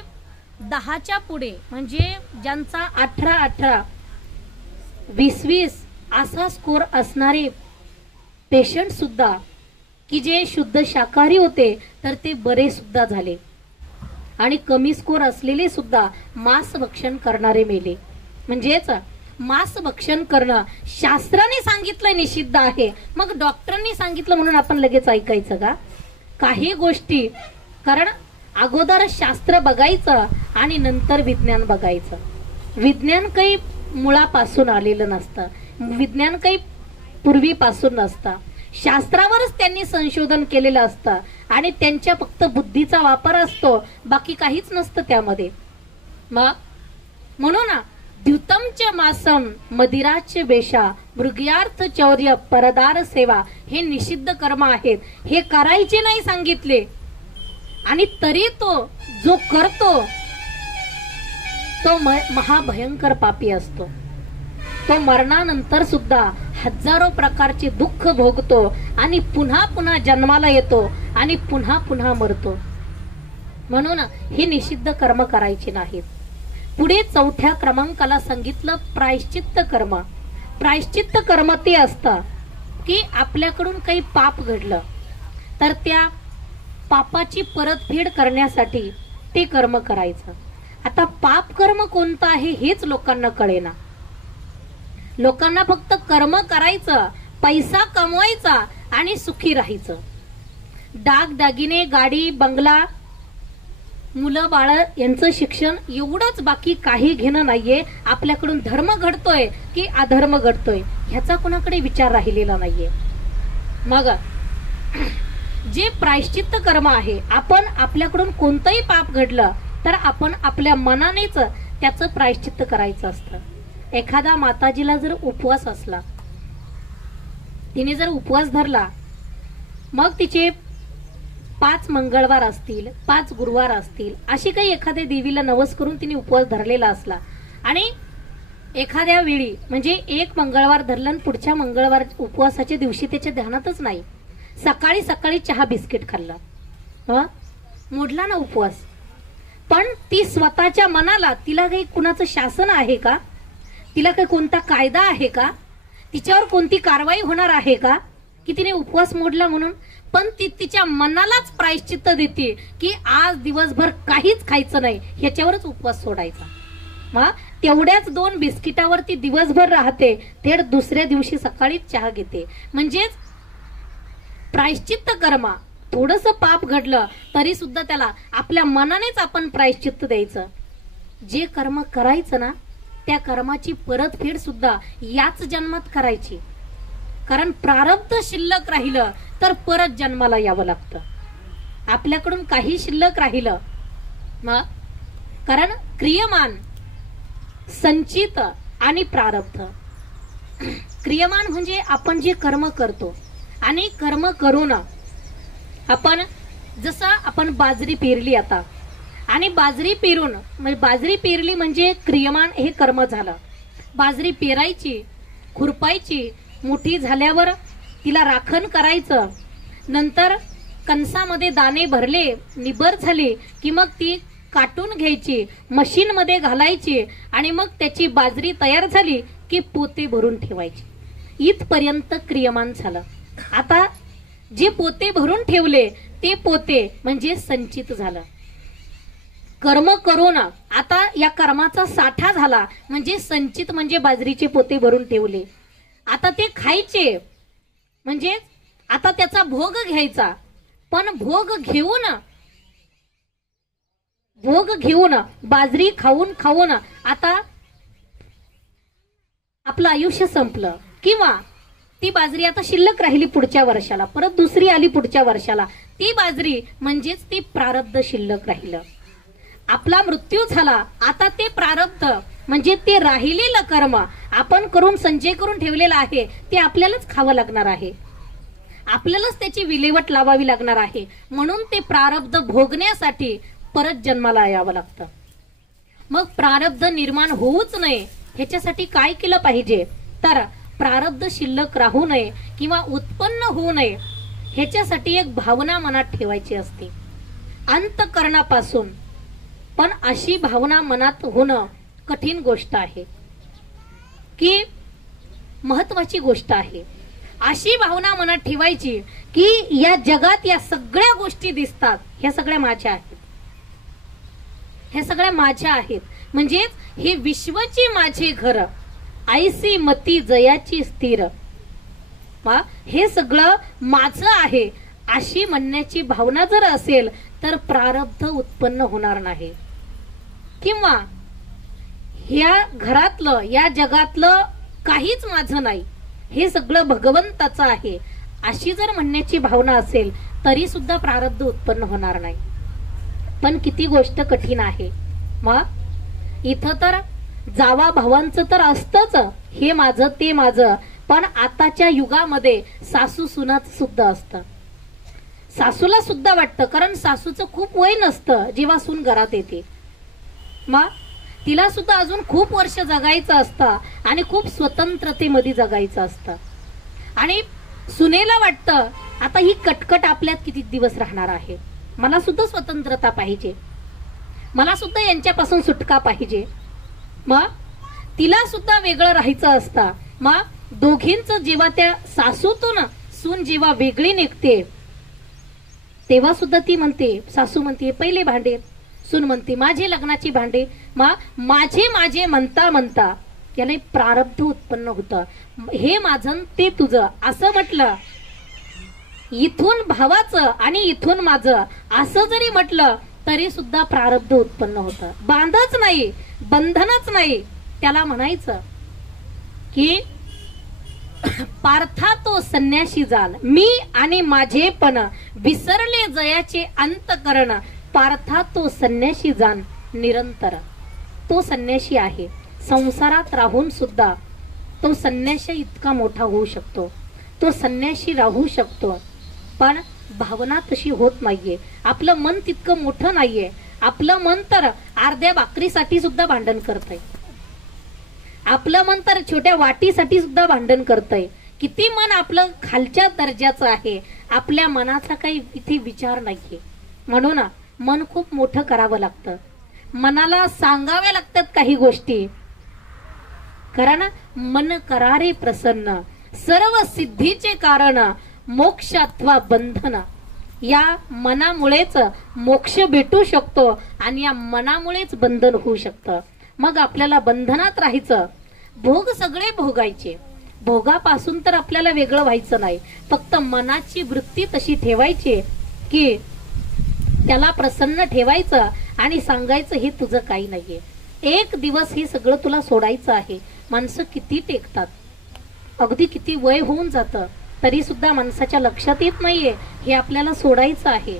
10च्या पुढे म्हणजे ज्यांचा 18-18, 20-20 असा स्कोर असणारे पेशंट सुद्धा, की जे शुद्ध शाकाहारी होते, तर ते बरे सुद्धा झाले. आणि कमी स्कोर असलेले सुद्धा मांस भक्षण करणारे मेले. म्हणजेच मांस भक्षण करणं शास्त्राने सांगितलं निषिद्ध आहे, मग डॉक्टरांनी सांगितलं म्हणून आपण लगेच ऐकायचं का? काही गोष्टी, कारण अगोदर शास्त्र बघायचं आणि नंतर विज्ञान बघायचं. विज्ञान काही मुळापासून आलेलं नसतं, विज्ञान काही पूर्वीपासून नसतं. शास्त्रावरच त्यांनी संशोधन केलेलं असतं आणि त्यांच्या फक्त बुद्धीचा वापर असतो, बाकी काहीच नसतं त्यामध्ये. मग म्हणून द्युतमच मासम मदिराच बेशा मृग्यार्थ चौर्य परदार सेवा हे निषिद्ध कर्म आहेत. हे करायचे नाही सांगितले, आणि तरी तो जो करतो तो महाभयंकर पापी असतो. तो मरणानंतर सुद्धा हजारो प्रकारचे दुःख भोगतो आणि पुन्हा पुन्हा जन्माला येतो आणि पुन्हा पुन्हा मरतो. म्हणून हे निषिद्ध कर्म करायचे नाहीत. पुढे 4थ्या क्रमांकाला सांगितलं प्रायश्चित्त कर्म. प्रायश्चित्त कर्म ते असतं की आपल्याकडून काही पाप घडलं तर त्या पापाची परतफेड करण्यासाठी ते कर्म करायचं. आता पाप कर्म कोणतं आहे हेच लोकांना कळेना. लोकांना फक्त कर्म करायचं, पैसा कमवायचा आणि सुखी राहायचं. दागिने, गाडी, बंगला, मुलं बाळ यांचं शिक्षण, एवढंच, बाकी काही घेणं नाहीये. आपल्याकडून धर्म घडतोय की अधर्म घडतोय ह्याचा कोणाकडे विचार राहिलेला नाहीये. मग जे प्रायश्चित्त कर्म आहे, आपण आपल्याकडून कोणतंही पाप घडलं तर आपण आपल्या मनानेच त्याचं प्रायश्चित्त करायचं असतं. एखादा माताजीला जर उपवास असला, तिने जर उपवास धरला, मग तिचे 5 मंगळवार असतील, 5 गुरुवार असतील, अशी काही एखाद्या देवीला नवस करून तिने उपवास धरलेला असला आणि एखाद्या वेळी म्हणजे एक मंगळवार धरला आणि पुढच्या मंगळवार उपवासाच्या दिवशी त्याच्या ध्यानातच नाही, सकाळी सकाळी चहा बिस्किट खाल्ला, मोडला ना उपवास. पण ती स्वतःच्या मनाला, तिला काही कुणाचं शासन आहे का? तिला काही कोणता कायदा आहे का? तिच्यावर कोणती कारवाई होणार आहे का की तिने उपवास मोडला म्हणून? पण ती तिच्या मनालाच प्रायश्चित्त देते की आज दिवसभर काहीच खायचं नाही, ह्याच्यावरच उपवास सोडायचा. मग तेवढ्याच 2 बिस्किटावर ती दिवसभर राहते, थेट दुसऱ्या दिवशी सकाळी चहा घेते. म्हणजेच प्रायश्चित्त कर्म, थोडस पाप घडलं तरी सुद्धा त्याला आपल्या मनानेच आपण प्रायश्चित्त द्यायचं. जे कर्म करायचं ना त्या कर्माची परतफेड सुद्धा याच जन्मात करायची. कारण प्रारब्ध शिल्लक राहिलं तर परत जन्माला यावं लागतं. आपल्याकडून काही शिल्लक राहिलं मग, कारण क्रियमान, संचित आणि प्रारब्ध. क्रियमान म्हणजे आपण जे कर्म करतो आणि कर्म करून आपण, जसं आपण बाजरी पेरली आता, आणि बाजरी पेरून म्हणजे बाजरी पेरली म्हणजे क्रियमान हे कर्म झालं. बाजरी पेरायची, खुरपायची, मोठी झाल्यावर तिला राखण करायचं, नंतर कणसामध्ये दाणे भरले, निबर झाली की मग ती काटून घ्यायची, मशीन मध्ये घालायची आणि मग त्याची बाजरी तयार झाली की पोते भरून ठेवायची. इथपर्यंत क्रियमान झालं. आता जे पोते भरून ठेवले ते पोते म्हणजे संचित झालं. कर्म करून आता या कर्माचा साठा झाला म्हणजे संचित, म्हणजे बाजरीचे पोते भरून ठेवले. आता ते खायचे म्हणजे आता त्याचा भोग घ्यायचा. पण भोग घेऊन बाजरी खाऊन आता आपलं आयुष्य संपलं, किंवा ती बाजरी आता शिल्लक राहिली पुढच्या वर्षाला, परत दुसरी आली पुढच्या वर्षाला, ती बाजरी म्हणजेच ते प्रारब्ध शिल्लक राहिलं. आपला मृत्यू झाला, आता ते प्रारब्ध म्हणजे ते राहिलेलं कर्म आपण करून संचय करून ठेवलेलं आहे ते आपल्यालाच खावं लागणार आहे, आपल्यालाच त्याची विल्हेवाट लावावी लागणार आहे. म्हणून ते प्रारब्ध भोगण्यासाठी परत जन्माला यावं लागतं. मग प्रारब्ध निर्माण होऊच नये ह्याच्यासाठी काय केलं पाहिजे, तर प्रारब्ध शिल्लक राहू नये किंवा उत्पन्न होऊ नये ह्याच्यासाठी एक भावना मनात ठेवायची असते अंतःकरणापासून. पण अशी भावना मनात होणं कठीण गोष्ट आहे, की महत्वाची गोष्ट आहे. अशी भावना मनात ठेवायची की या जगात या सगळ्या गोष्टी दिसतात, ह्या सगळ्या माझ्या आहेत, ह्या सगळ्या माझ्या आहेत. म्हणजेच हे विश्वची माझे घर, ऐसी मती जयाची स्थिर, हे सगळं माझं आहे अशी म्हणण्याची भावना जर असेल तर प्रारब्ध उत्पन्न होणार नाही. किंवा ह्या घरातलं या जगातलं काहीच माझं नाही, हे सगळं भगवंताचं आहे अशी जर म्हणण्याची भावना असेल तरी सुद्धा प्रारब्ध उत्पन्न होणार नाही. पण किती गोष्ट कठीण आहे. मग इथं तर जावा भावांचं तर असतंच, हे माझं ते माझं, पण आताच्या युगामध्ये सासू सुनाचं सुद्धा असतं. सासूला सुद्धा वाटतं, कारण सासूचं खूप वय नसतं जेव्हा सून घरात येते. मग तिला सुद्धा अजून खूप वर्ष जगायचं असतं आणि खूप स्वतंत्रतेमध्ये जगायचं असतं. आणि सुनेला वाटतं आता ही कटकट आपल्यात किती दिवस राहणार आहे, मला सुद्धा स्वतंत्रता पाहिजे, मला सुद्धा यांच्यापासून सुटका पाहिजे. मग तिला सुद्धा वेगळं राहायचं असतं. मग दोघींचं जेव्हा त्या सासूतून सून जेव्हा वेगळी निघते तेव्हा सुद्धा ती म्हणते, सासू म्हणते पहिले भांडे, सून म्हणते माझे लग्नाची भांडे. मग माझे माझे म्हणता म्हणता याने प्रारब्ध उत्पन्न होतं. हे माझं ते तुझं असं म्हटलं, इथून भावाचं आणि इथून माझं असं जरी म्हटलं तरी सुद्धा प्रारब्ध उत्पन्न होतं. बांधच नाही, बंधनच नाही. त्याला म्हणायचं की पार्था तो संन्याशी जाण, मी आणि माझेपण विसरले जयाचे अंतकरण, पार्था तो संन्याशी जाण निरंतर. तो संन्याशी आहे, संसारात राहून सुद्धा तो संन्याशी इतका मोठा होऊ शकतो, तो संन्याशी राहू शकतो. पण भावना तशी होत नाहीये, आपलं मन तितकं मोठं नाहीये. आपलं मन तर अर्ध्या भाकरीसाठी सुद्धा भांडण करतंय, आपलं मन तर छोट्या वाटीसाठी सुद्धा भांडण करतंय. किती मन आपलं खालच्या दर्जाचं आहे, आपल्या मनाचा काही इथे विचार नाहीये. म्हणून मन खूप मोठं करावं लागतं, मनाला सांगाव्या लागतात काही गोष्टी. कारण मन करारे प्रसन्न, सर्व सिद्धीचे कारण मोक्ष अथवा बंधन. या मनामुळेच मोक्ष भेटू शकतो आणि या मनामुळेच बंधन होऊ शकतं. मग आपल्याला बंधनात राहायचं, भोग सगळे भोगायचे, भोगापासून तर आपल्याला वेगळं व्हायचं नाही. फक्त मनाची वृत्ती तशी ठेवायची की त्याला प्रसन्न ठेवायचं आणि सांगायचं हे तुझं काही नाहीये, एक दिवस हे सगळं तुला सोडायचं आहे. माणसं किती टेकतात, अगदी किती वय होऊन जातं तरी सुद्धा माणसाच्या लक्षात येत नाहीये हे आपल्याला सोडायचं आहे,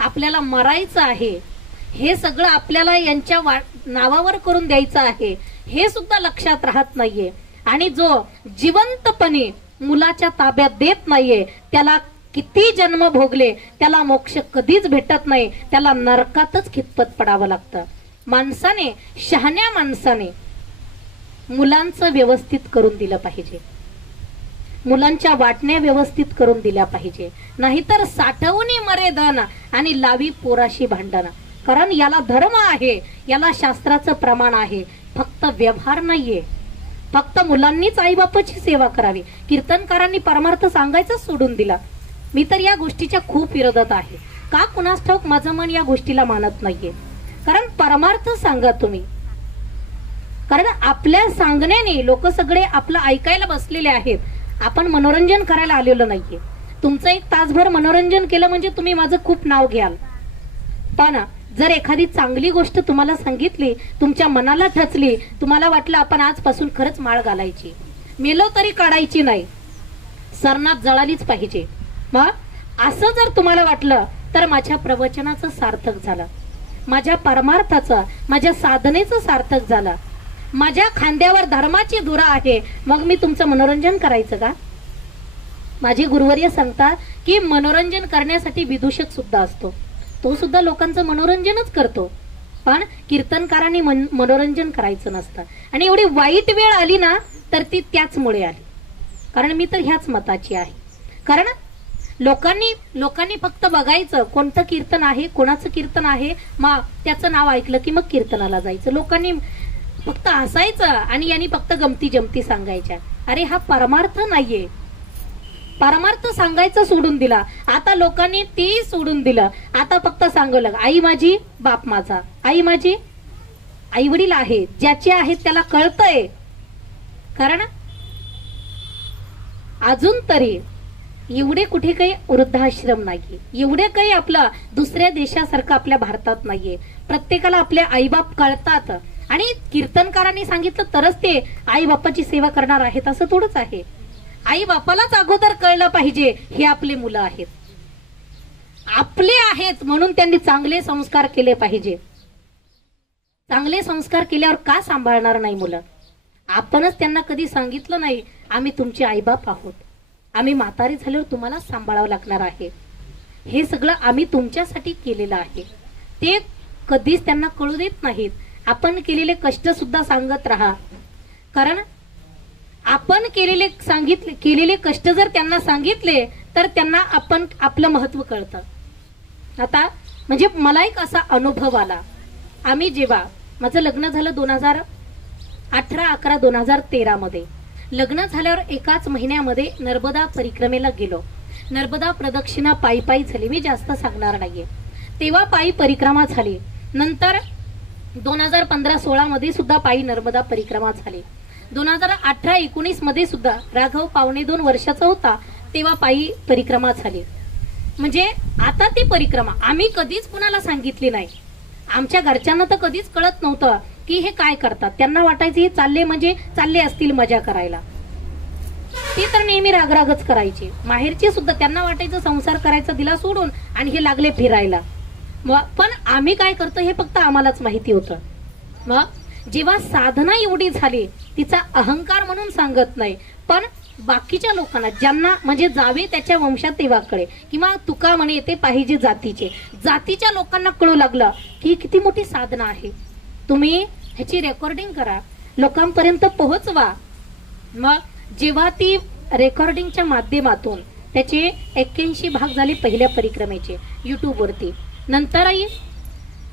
आपल्याला मरायचं आहे, हे सगळं आपल्याला यांच्या नावावर करून द्यायचं आहे, हे सुद्धा लक्षात राहत नाहीये. आणि जो जिवंतपणे मुलाच्या ताब्यात देत नाहीये त्याला किती जन्म भोगले त्याला मोक्ष कधीच भेटत नाही, त्याला नरकातच खितपत पडावं लागतं. माणसाने, शहाण्या माणसाने मुलांचं व्यवस्थित करून दिलं पाहिजे, मुलांच्या वाटण्या व्यवस्थित करून दिल्या पाहिजे. नाहीतर साठवणी मरे धन आणि लावी पोराशी भांडण. कारण याला धर्म आहे, याला शास्त्राचं प्रमाण आहे, फक्त व्यवहार नाहीये. फक्त मुलांनीच आई बापाची सेवा करावी. कीर्तनकारांनी परमार्थ सांगायचं सोडून दिला. मी तर या गोष्टीच्या खूप विरोधात आहे. का कुणास ठाऊक माझं मन या गोष्टीला मानत नाहीये. कारण परमार्थ सांगा तुम्ही, कारण आपल्या सांगण्याने लोक सगळे आपलं ऐकायला बसलेले आहेत. आपण मनोरंजन करायला आलेलो नाहीये. तुमचं एक तासभर मनोरंजन केलं म्हणजे तुम्ही माझं खूप नाव घ्याल. पण जर एखादी चांगली गोष्ट तुम्हाला सांगितली, तुमच्या मनाला ठचली, तुम्हाला वाटलं आपण आजपासून खरंच माळ घालायची, मेलो तरी काढायची नाही, सरनात जळालीच पाहिजे. मग असं जर तुम्हाला वाटलं तर माझ्या प्रवचनाचं सार्थक झालं, माझ्या परमार्थाचं, माझ्या साधनेचं सार्थक झालं. माझ्या खांद्यावर धर्माची धुरा आहे, मग मी तुमचं मनोरंजन करायचं का? माझे गुरुवर्य सांगतात की मनोरंजन करण्यासाठी विदूषक सुद्धा असतो, तो सुद्धा लोकांचं मनोरंजनच करतो. पण कीर्तनकारांनी मनोरंजन करायचं नसतं. आणि एवढी वाईट वेळ आली ना तर ती त्याचमुळे आली. कारण मी तर ह्याच मताची आहे. कारण लोकांनी फक्त बघायचं कोणतं कीर्तन आहे, कोणाचं कीर्तन आहे, मग त्याचं नाव ऐकलं की मग कीर्तनाला जायचं. लोकांनी फक्त हसायचं आणि यांनी फक्त गमती जमती सांगायच्या. अरे हा परमार्थ नाहीये. परमार्थ सांगायचं सोडून दिला. आता लोकांनी ते सोडून दिलं. आता फक्त सांगू लाग, आई माझी बाप माझा, आई माझी आई वडील आहे, ज्याचे आहेत त्याला कळतंय. कारण अजून तरी एवढे कुठे काही वृद्धाश्रम नाहीये, एवढे काही आपलं दुसऱ्या देशासारखं आपल्या भारतात नाहीये. प्रत्येकाला आपले आईबाप कळतात. आणि कीर्तनकारांनी सांगितलं तरच ते आई बापाची सेवा करणार आहेत असं थोडंच आहे. आई बापालाच अगोदर कळलं पाहिजे हे आपले मुलं आहेत, आपले आहेत, म्हणून त्यांनी चांगले संस्कार केले पाहिजे. चांगले संस्कार केल्यावर का सांभाळणार नाही मुलं? आपणच त्यांना कधी सांगितलं नाही आम्ही तुमचे आईबाप आहोत, आम्ही म्हातारी झाल्यावर तुम्हाला सांभाळावं लागणार आहे. हे सगळं आम्ही तुमच्यासाठी केलेलं आहे. ते कधीच त्यांना कळू देत नाहीत. आपण केलेले कष्ट सुद्धा सांगत राहा. कारण आपण केलेले कष्ट जर त्यांना सांगितले तर त्यांना आपलं महत्व कळतं. आता म्हणजे मला एक असा अनुभव आला. आम्ही जेव्हा माझं लग्न झालं 2018-11-2013 मध्ये, लग्न झाल्यावर एकाच महिन्यामध्ये नर्मदा परिक्रमेला गेलो. नर्मदा प्रदक्षिणा पायी पायी झाली. मी जास्त सांगणार नाहीये. तेव्हा पायी परिक्रमा झाली. नंतर 2015-16 मध्ये सुद्धा पायी नर्मदा परिक्रमा झाली. 2018-19 मध्ये सुद्धा राघव 1.25 वर्षाचा होता तेव्हा पायी परिक्रमा झाली. म्हणजे आता ती परिक्रमा आम्ही कधीच कुणाला सांगितली नाही. आमच्या घरच्यांना तर कधीच कळत नव्हतं की हे काय करतात. त्यांना वाटायचं हे चालले असतील मजा करायला. ती तर नेहमी रागरागच करायची. माहेरची सुद्धा त्यांना वाटायचं संसार करायचा दिला सोडून आणि हे लागले फिरायला. पण आम्ही काय करतो हे फक्त आम्हालाच माहिती होतं. मग जेव्हा साधना एवढी झाली, तिचा अहंकार म्हणून सांगत नाही, पण बाकीच्या लोकांना ज्यांना म्हणजे जावे त्याच्या वंशात तेव्हाकडे किंवा तुका म्हणे ते पाहिजे जातीच्या लोकांना कळू लागलं की किती मोठी साधना आहे. तुम्ही ह्याची रेकॉर्डिंग करा, लोकांपर्यंत पोहोचवा. मग जेव्हा ती रेकॉर्डिंगच्या माध्यमातून त्याचे 81 भाग झाले पहिल्या परिक्रमेचे युट्यूबवरती. नंतरही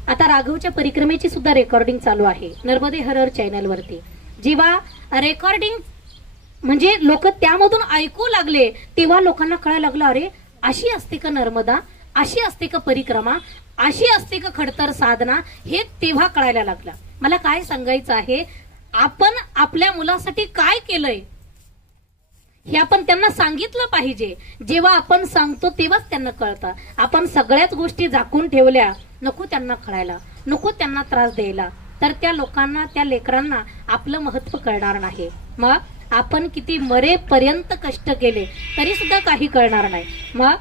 आता राघवच्या परिक्रमेची सुद्धा रेकॉर्डिंग चालू आहे नर्मदे हर चॅनलवरती. जेव्हा रेकॉर्डिंग म्हणजे लोक त्यामधून ऐकू लागले तेव्हा लोकांना कळायला लागलं अरे अशी असते का नर्मदा, अशी असते का परिक्रमा, अशी असते का खडतर साधना, हे तेव्हा कळायला लागलं. मला काय सांगायचं आहे, आपण आपल्या मुलासाठी काय केलंय हे आपण त्यांना सांगितलं पाहिजे. जेव्हा आपण सांगतो तेव्हाच त्यांना कळतं. आपण सगळ्याच गोष्टी झाकून ठेवल्या, नको त्यांना कळायला, नको त्यांना त्रास द्यायला, तर त्या लोकांना त्या लेकरांना आपलं महत्व कळणार नाही. मग आपण किती मरेपर्यंत कष्ट केले तरी सुद्धा काही कळणार नाही. मग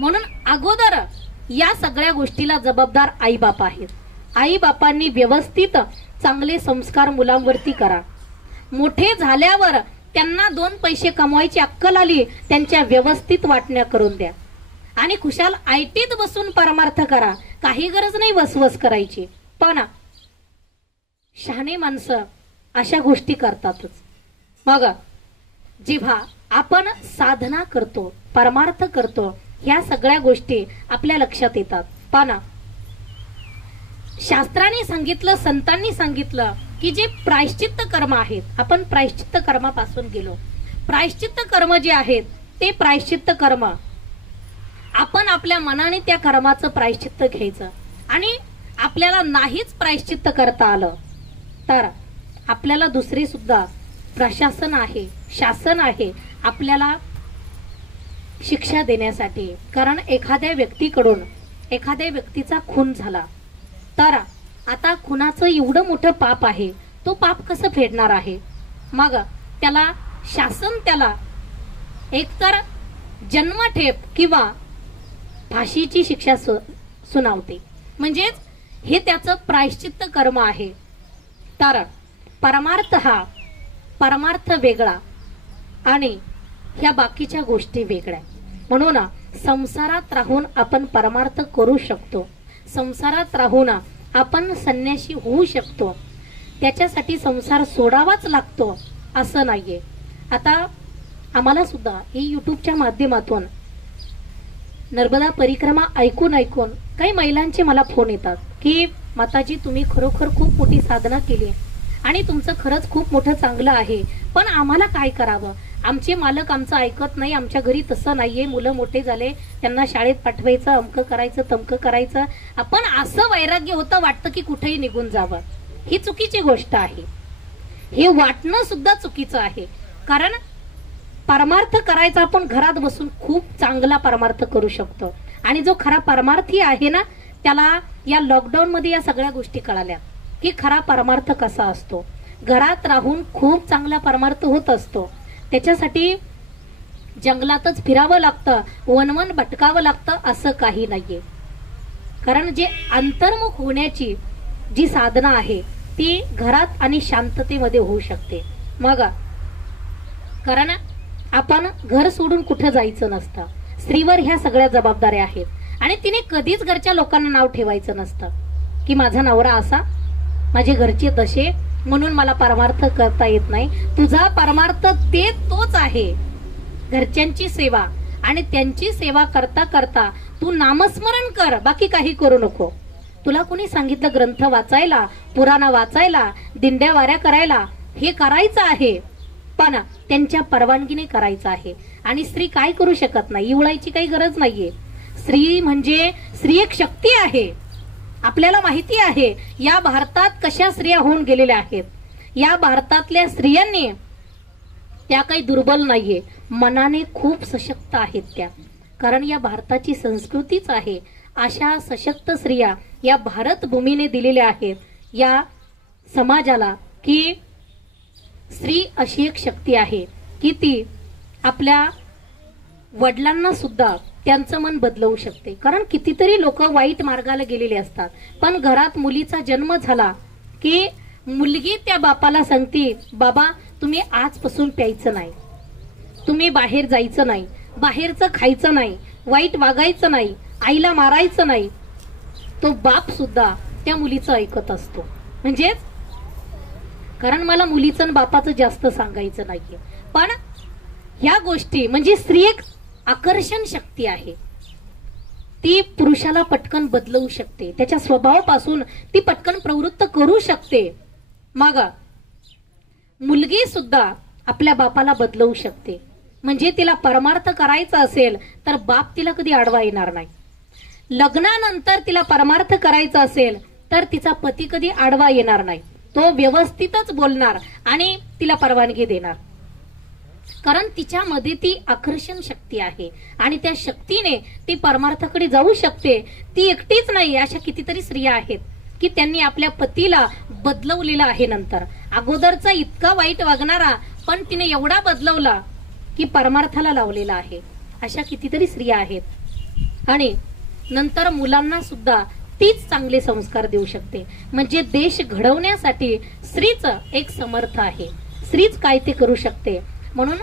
म्हणून अगोदर या सगळ्या गोष्टीला जबाबदार आई बाप आहेत. आई बापांनी व्यवस्थित चांगले संस्कार मुलांवरती करा. मोठे झाल्यावर त्यांना 2 पैसे कमवायची अक्कल आली, त्यांच्या व्यवस्थित वाटण्या करून द्या आणि खुशाल आयटीत बसून परमार्थ करा. काही गरज नाही वसवस करायची. पण शहाणे माणसं अशा गोष्टी करतातच. मग जेव्हा आपण साधना करतो, परमार्थ करतो, ह्या सगळ्या गोष्टी आपल्या लक्षात येतात. पण शास्त्राने सांगितलं, संतांनी सांगितलं की जे प्रायश्चित्त कर्म आहेत, आपण प्रायश्चित्त कर्मापासून गेलो. प्रायश्चित्त कर्म जे आहेत ते प्रायश्चित्त कर्म आपण आपल्या मनाने त्या कर्माचं प्रायश्चित्त घ्यायचं. आणि आपल्याला नाहीच प्रायश्चित्त करता आलं तर आपल्याला दुसरे सुद्धा प्रशासन आहे, शासन आहे आपल्याला शिक्षा देण्यासाठी. कारण एखाद्या व्यक्तीकडून एखाद्या व्यक्तीचा खून झाला तर आता खुनाचं एवढं मोठं पाप आहे, तो पाप कसं फेडणार आहे. मग त्याला शासन त्याला एकतर जन्मठेप किंवा फाशीची शिक्षा सुनावते. म्हणजेच हे त्याचं प्रायश्चित्त कर्म आहे. तर परमार्थ वेगळा आणि ह्या बाकीच्या गोष्टी वेगळ्या. म्हणून संसारात राहून आपण परमार्थ करू शकतो. संसारात राहून आपण संन्यासी होऊ शकतो. त्याच्यासाठी संसार सोडावाच लागतो असं नाहीये. आता आम्हाला सुद्धा ही युट्यूबच्या माध्यमातून नर्मदा परिक्रमा ऐकून काही महिलांचे मला फोन येतात की माताजी तुम्ही खरोखर खूप मोठी साधना केली आणि तुमचं खरंच खूप मोठं चांगलं आहे, पण आम्हाला काय करावं? आमचे मालक आमचं ऐकत नाही, आमच्या घरी तसं नाहीये, मुलं मोठे झाले, त्यांना शाळेत पाठवायचं, अमकं करायचं तमकं करायचं. आपण असं वैराग्य होतं, वाटतं की कुठेही निघून जावं. ही चुकीची गोष्ट आहे. हे वाटणं सुद्धा चुकीचं आहे. कारण परमार्थ करायचा आपण घरात बसून खूप चांगला परमार्थ करू शकतो. आणि जो खरा परमार्थी आहे ना, त्याला या लॉकडाऊन मध्ये या सगळ्या गोष्टी कळाल्या की खरा परमार्थ कसा असतो. घरात राहून खूप चांगला परमार्थ होत असतो. त्याच्यासाठी जंगलातच फिरावं लागतं, वनवन भटकावं लागतं असं काही नाहीये. कारण जे अंतर्मुख होण्याची जी साधना आहे ती घरात आणि शांततेमध्ये होऊ शकते. मग कारण आपण घर सोडून कुठं जायचं नसतं. स्त्रीवर ह्या सगळ्या जबाबदाऱ्या आहेत आणि तिने कधीच घरच्या लोकांना नाव ठेवायचं नसतं की माझा नवरा असा, माझे घरचे तसे, म्हणून मला परमार्थ करता येत नाही. तुझा परमार्थ तोच आहे, घरच्यांची सेवा. आणि त्यांची सेवा करता करता तू नामस्मरण कर, बाकी काही करू नको. तुला कोणी सांगितलं ग्रंथ वाचायला, पुराण वाचायला, दिंड्या वाऱ्या करायला? हे करायचं आहे, पण त्यांच्या परवानगीने करायचं आहे. आणि स्त्री काय करू शकत नाही, इवळायची काही गरज नाहीये. स्त्री एक शक्ती आहे. आपल्याला माहिती आहे या भारतात कशा स्त्रिया होऊन गेलेल्या आहेत. या भारतातल्या स्त्रियांनी त्या काही दुर्बल नाहीये, मनाने खूप सशक्त आहेत त्या. कारण या भारताची संस्कृतीच आहे. अशा सशक्त स्त्रिया या भारत भूमीने दिलेल्या आहेत या समाजाला की स्त्री अशी एक शक्ती आहे की ती आपल्या वडिलांना सुद्धा त्यांचं मन बदलवू शकते. कारण कितीतरी लोक वाईट मार्गाला गेलेले असतात, पण घरात मुलीचा जन्म झाला की मुलगी त्या बापाला सांगते, बाबा तुम्ही आजपासून प्यायचं नाही, तुम्ही बाहेर जायचं नाही, बाहेरचं खायचं नाही, वाईट वागायचं नाही, आईला मारायचं नाही. तो बाप सुद्धा त्या मुलीचं ऐकत असतो. म्हणजेच कारण मला मुलीचं आणि बापाचं जास्त सांगायचं नाहीये, पण ह्या गोष्टी म्हणजे स्त्री एक आकर्षण शक्ती आहे. ती पुरुषाला पटकन बदलवू शकते, त्याच्या स्वभावापासून ती पटकन प्रवृत्त करू शकते. मग मुलगी सुद्धा आपल्या बापाला बदलवू शकते. म्हणजे तिला परमार्थ करायचा असेल तर बाप तिला कधी अडवा येणार नाही. लग्नानंतर तिला परमार्थ करायचा असेल तर तिचा पती कधी आडवा येणार नाही. तो व्यवस्थितच बोलणार आणि तिला परवानगी देणार. कारण तिच्यामध्ये ती आकर्षण शक्ती आहे आणि त्या शक्तीने ती परमार्थाकडे जाऊ शकते. ती एकटीच नाही, अशा कितीतरी स्त्रिया आहेत की त्यांनी आपल्या पतीला बदलवलेला आहे. नंतर अगोदरचा इतका वाईट वागणारा पण तिने एवढा बदलवला की परमार्थाला लावलेला आहे. अशा कितीतरी स्त्रिया आहेत. आणि नंतर मुलांना सुद्धा तीच चांगले संस्कार देऊ शकते. म्हणजे देश घडवण्यासाठी स्त्रीच एक समर्थ आहे. स्त्रीच काय ते करू शकते. म्हणून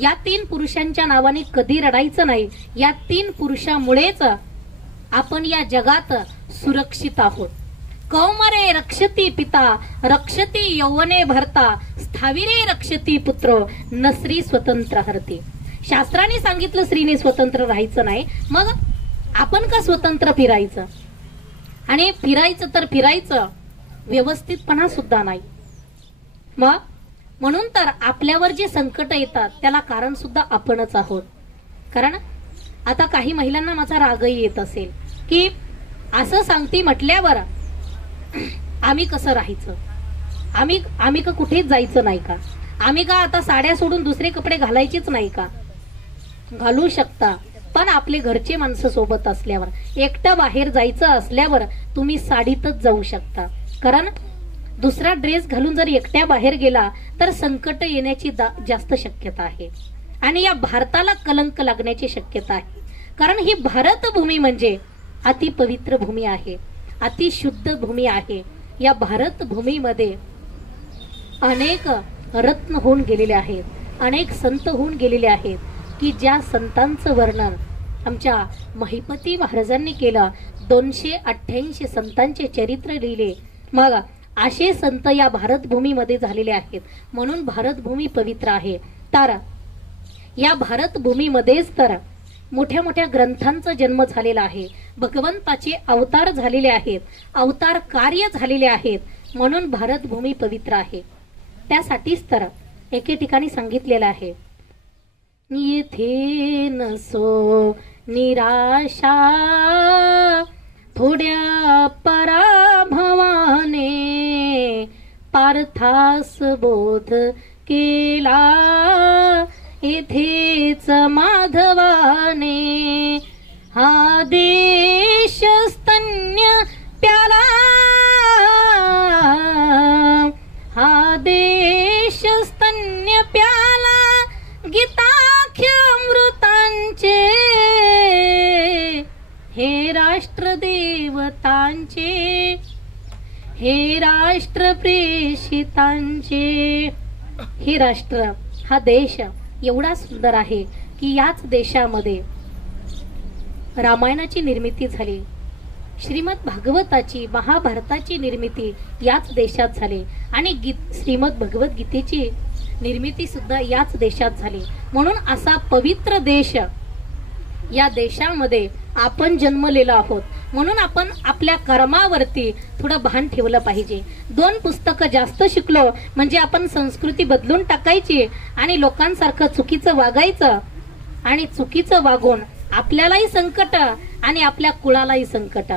या 3 पुरुषांच्या नावाने कधी रडायचं नाही. या 3 पुरुषामुळेच आपण या जगात सुरक्षित आहोत. कौमरे रक्षती पिता, रक्षती यौवने भरता, स्थाविरे रक्षती पुत्र, न स्त्री स्वतंत्र हरती. शास्त्राने सांगितलं स्त्रीने स्वतंत्र राहायचं नाही, मग आपण का स्वतंत्र फिरायचं? आणि फिरायचं तर फिरायचं, व्यवस्थितपणा सुद्धा नाही. मग म्हणून तर आपल्यावर जे संकट येतात त्याला कारण सुद्धा आपणच आहोत. कारण आता काही महिलांना माझा रागही येत असेल की असं सांगती म्हटल्यावर आम्ही कसं राहायचं, आम्ही का कुठेच जायचं नाही का, आम्ही का आता साड्या सोडून दुसरे कपडे घालायचेच नाही का? घालू शकता, पण आपले घरचे माणसं सोबत असल्यावर, एकटं बाहेर जायचं असल्यावर तुम्ही साडीतच जाऊ शकता. कारण दुसरा ड्रेस घालून जर एकट्या बाहेर गेला तर संकट येण्याची जास्त शक्यता आहे आणि या भारताला कलंक लागण्याची शक्यता आहे. कारण ही भारत भूमी म्हणजे अति पवित्र भूमी आहे, अति शुद्ध भूमी आहे. या भारत भूमीमध्ये अनेक रत्न होऊन गेलेले आहेत, अनेक संत होऊन गेलेले आहेत की ज्या संतांचं वर्णन आमच्या महिपती महाराजांनी केलं. 288 संतांचे चरित्र लिहिले. मग असे संत या भारत भूमीमध्ये झालेले आहेत म्हणून भारत भूमी पवित्र आहे. तर या भारत भूमीमध्येच तर मोठ्या मोठ्या ग्रंथांचा जन्म झालेला आहे, भगवंताचे अवतार झालेले आहेत, अवतार कार्य झालेले आहेत म्हणून भारत भूमी पवित्र आहे. त्यासाठीच तर एके ठिकाणी सांगितलेलं आहे, येथे नसो निराशा थोड्या पराभवाने पार्थास बोध केला येथेच माधवाने. हा देश स्तन्य प्याला, हा देश स्तन्य प्याला गीताख्यामृतांचे, हे राष्ट्र देवतांचे, हे राष्ट्र प्रेषितांचे. हे राष्ट्र, हा देश एवढा सुंदर आहे की याच देशामध्ये रामायणाची निर्मिती झाली, श्रीमद भागवताची महाभारताची निर्मिती याच देशात झाली आणि श्रीमद भगवत गीतेची निर्मिती सुद्धा याच देशात झाली. म्हणून असा पवित्र देश या देशामध्ये आपण जन्मलेलो आहोत म्हणून आपण आपल्या कर्मावरती थोडं भान ठेवलं पाहिजे. 2 पुस्तकं जास्त शिकलो म्हणजे आपण संस्कृती बदलून टाकायची आणि लोकांसारखं चुकीचं वागायचं आणि चुकीचं वागून आपल्यालाही संकट आणि आपल्या कुळालाही संकट,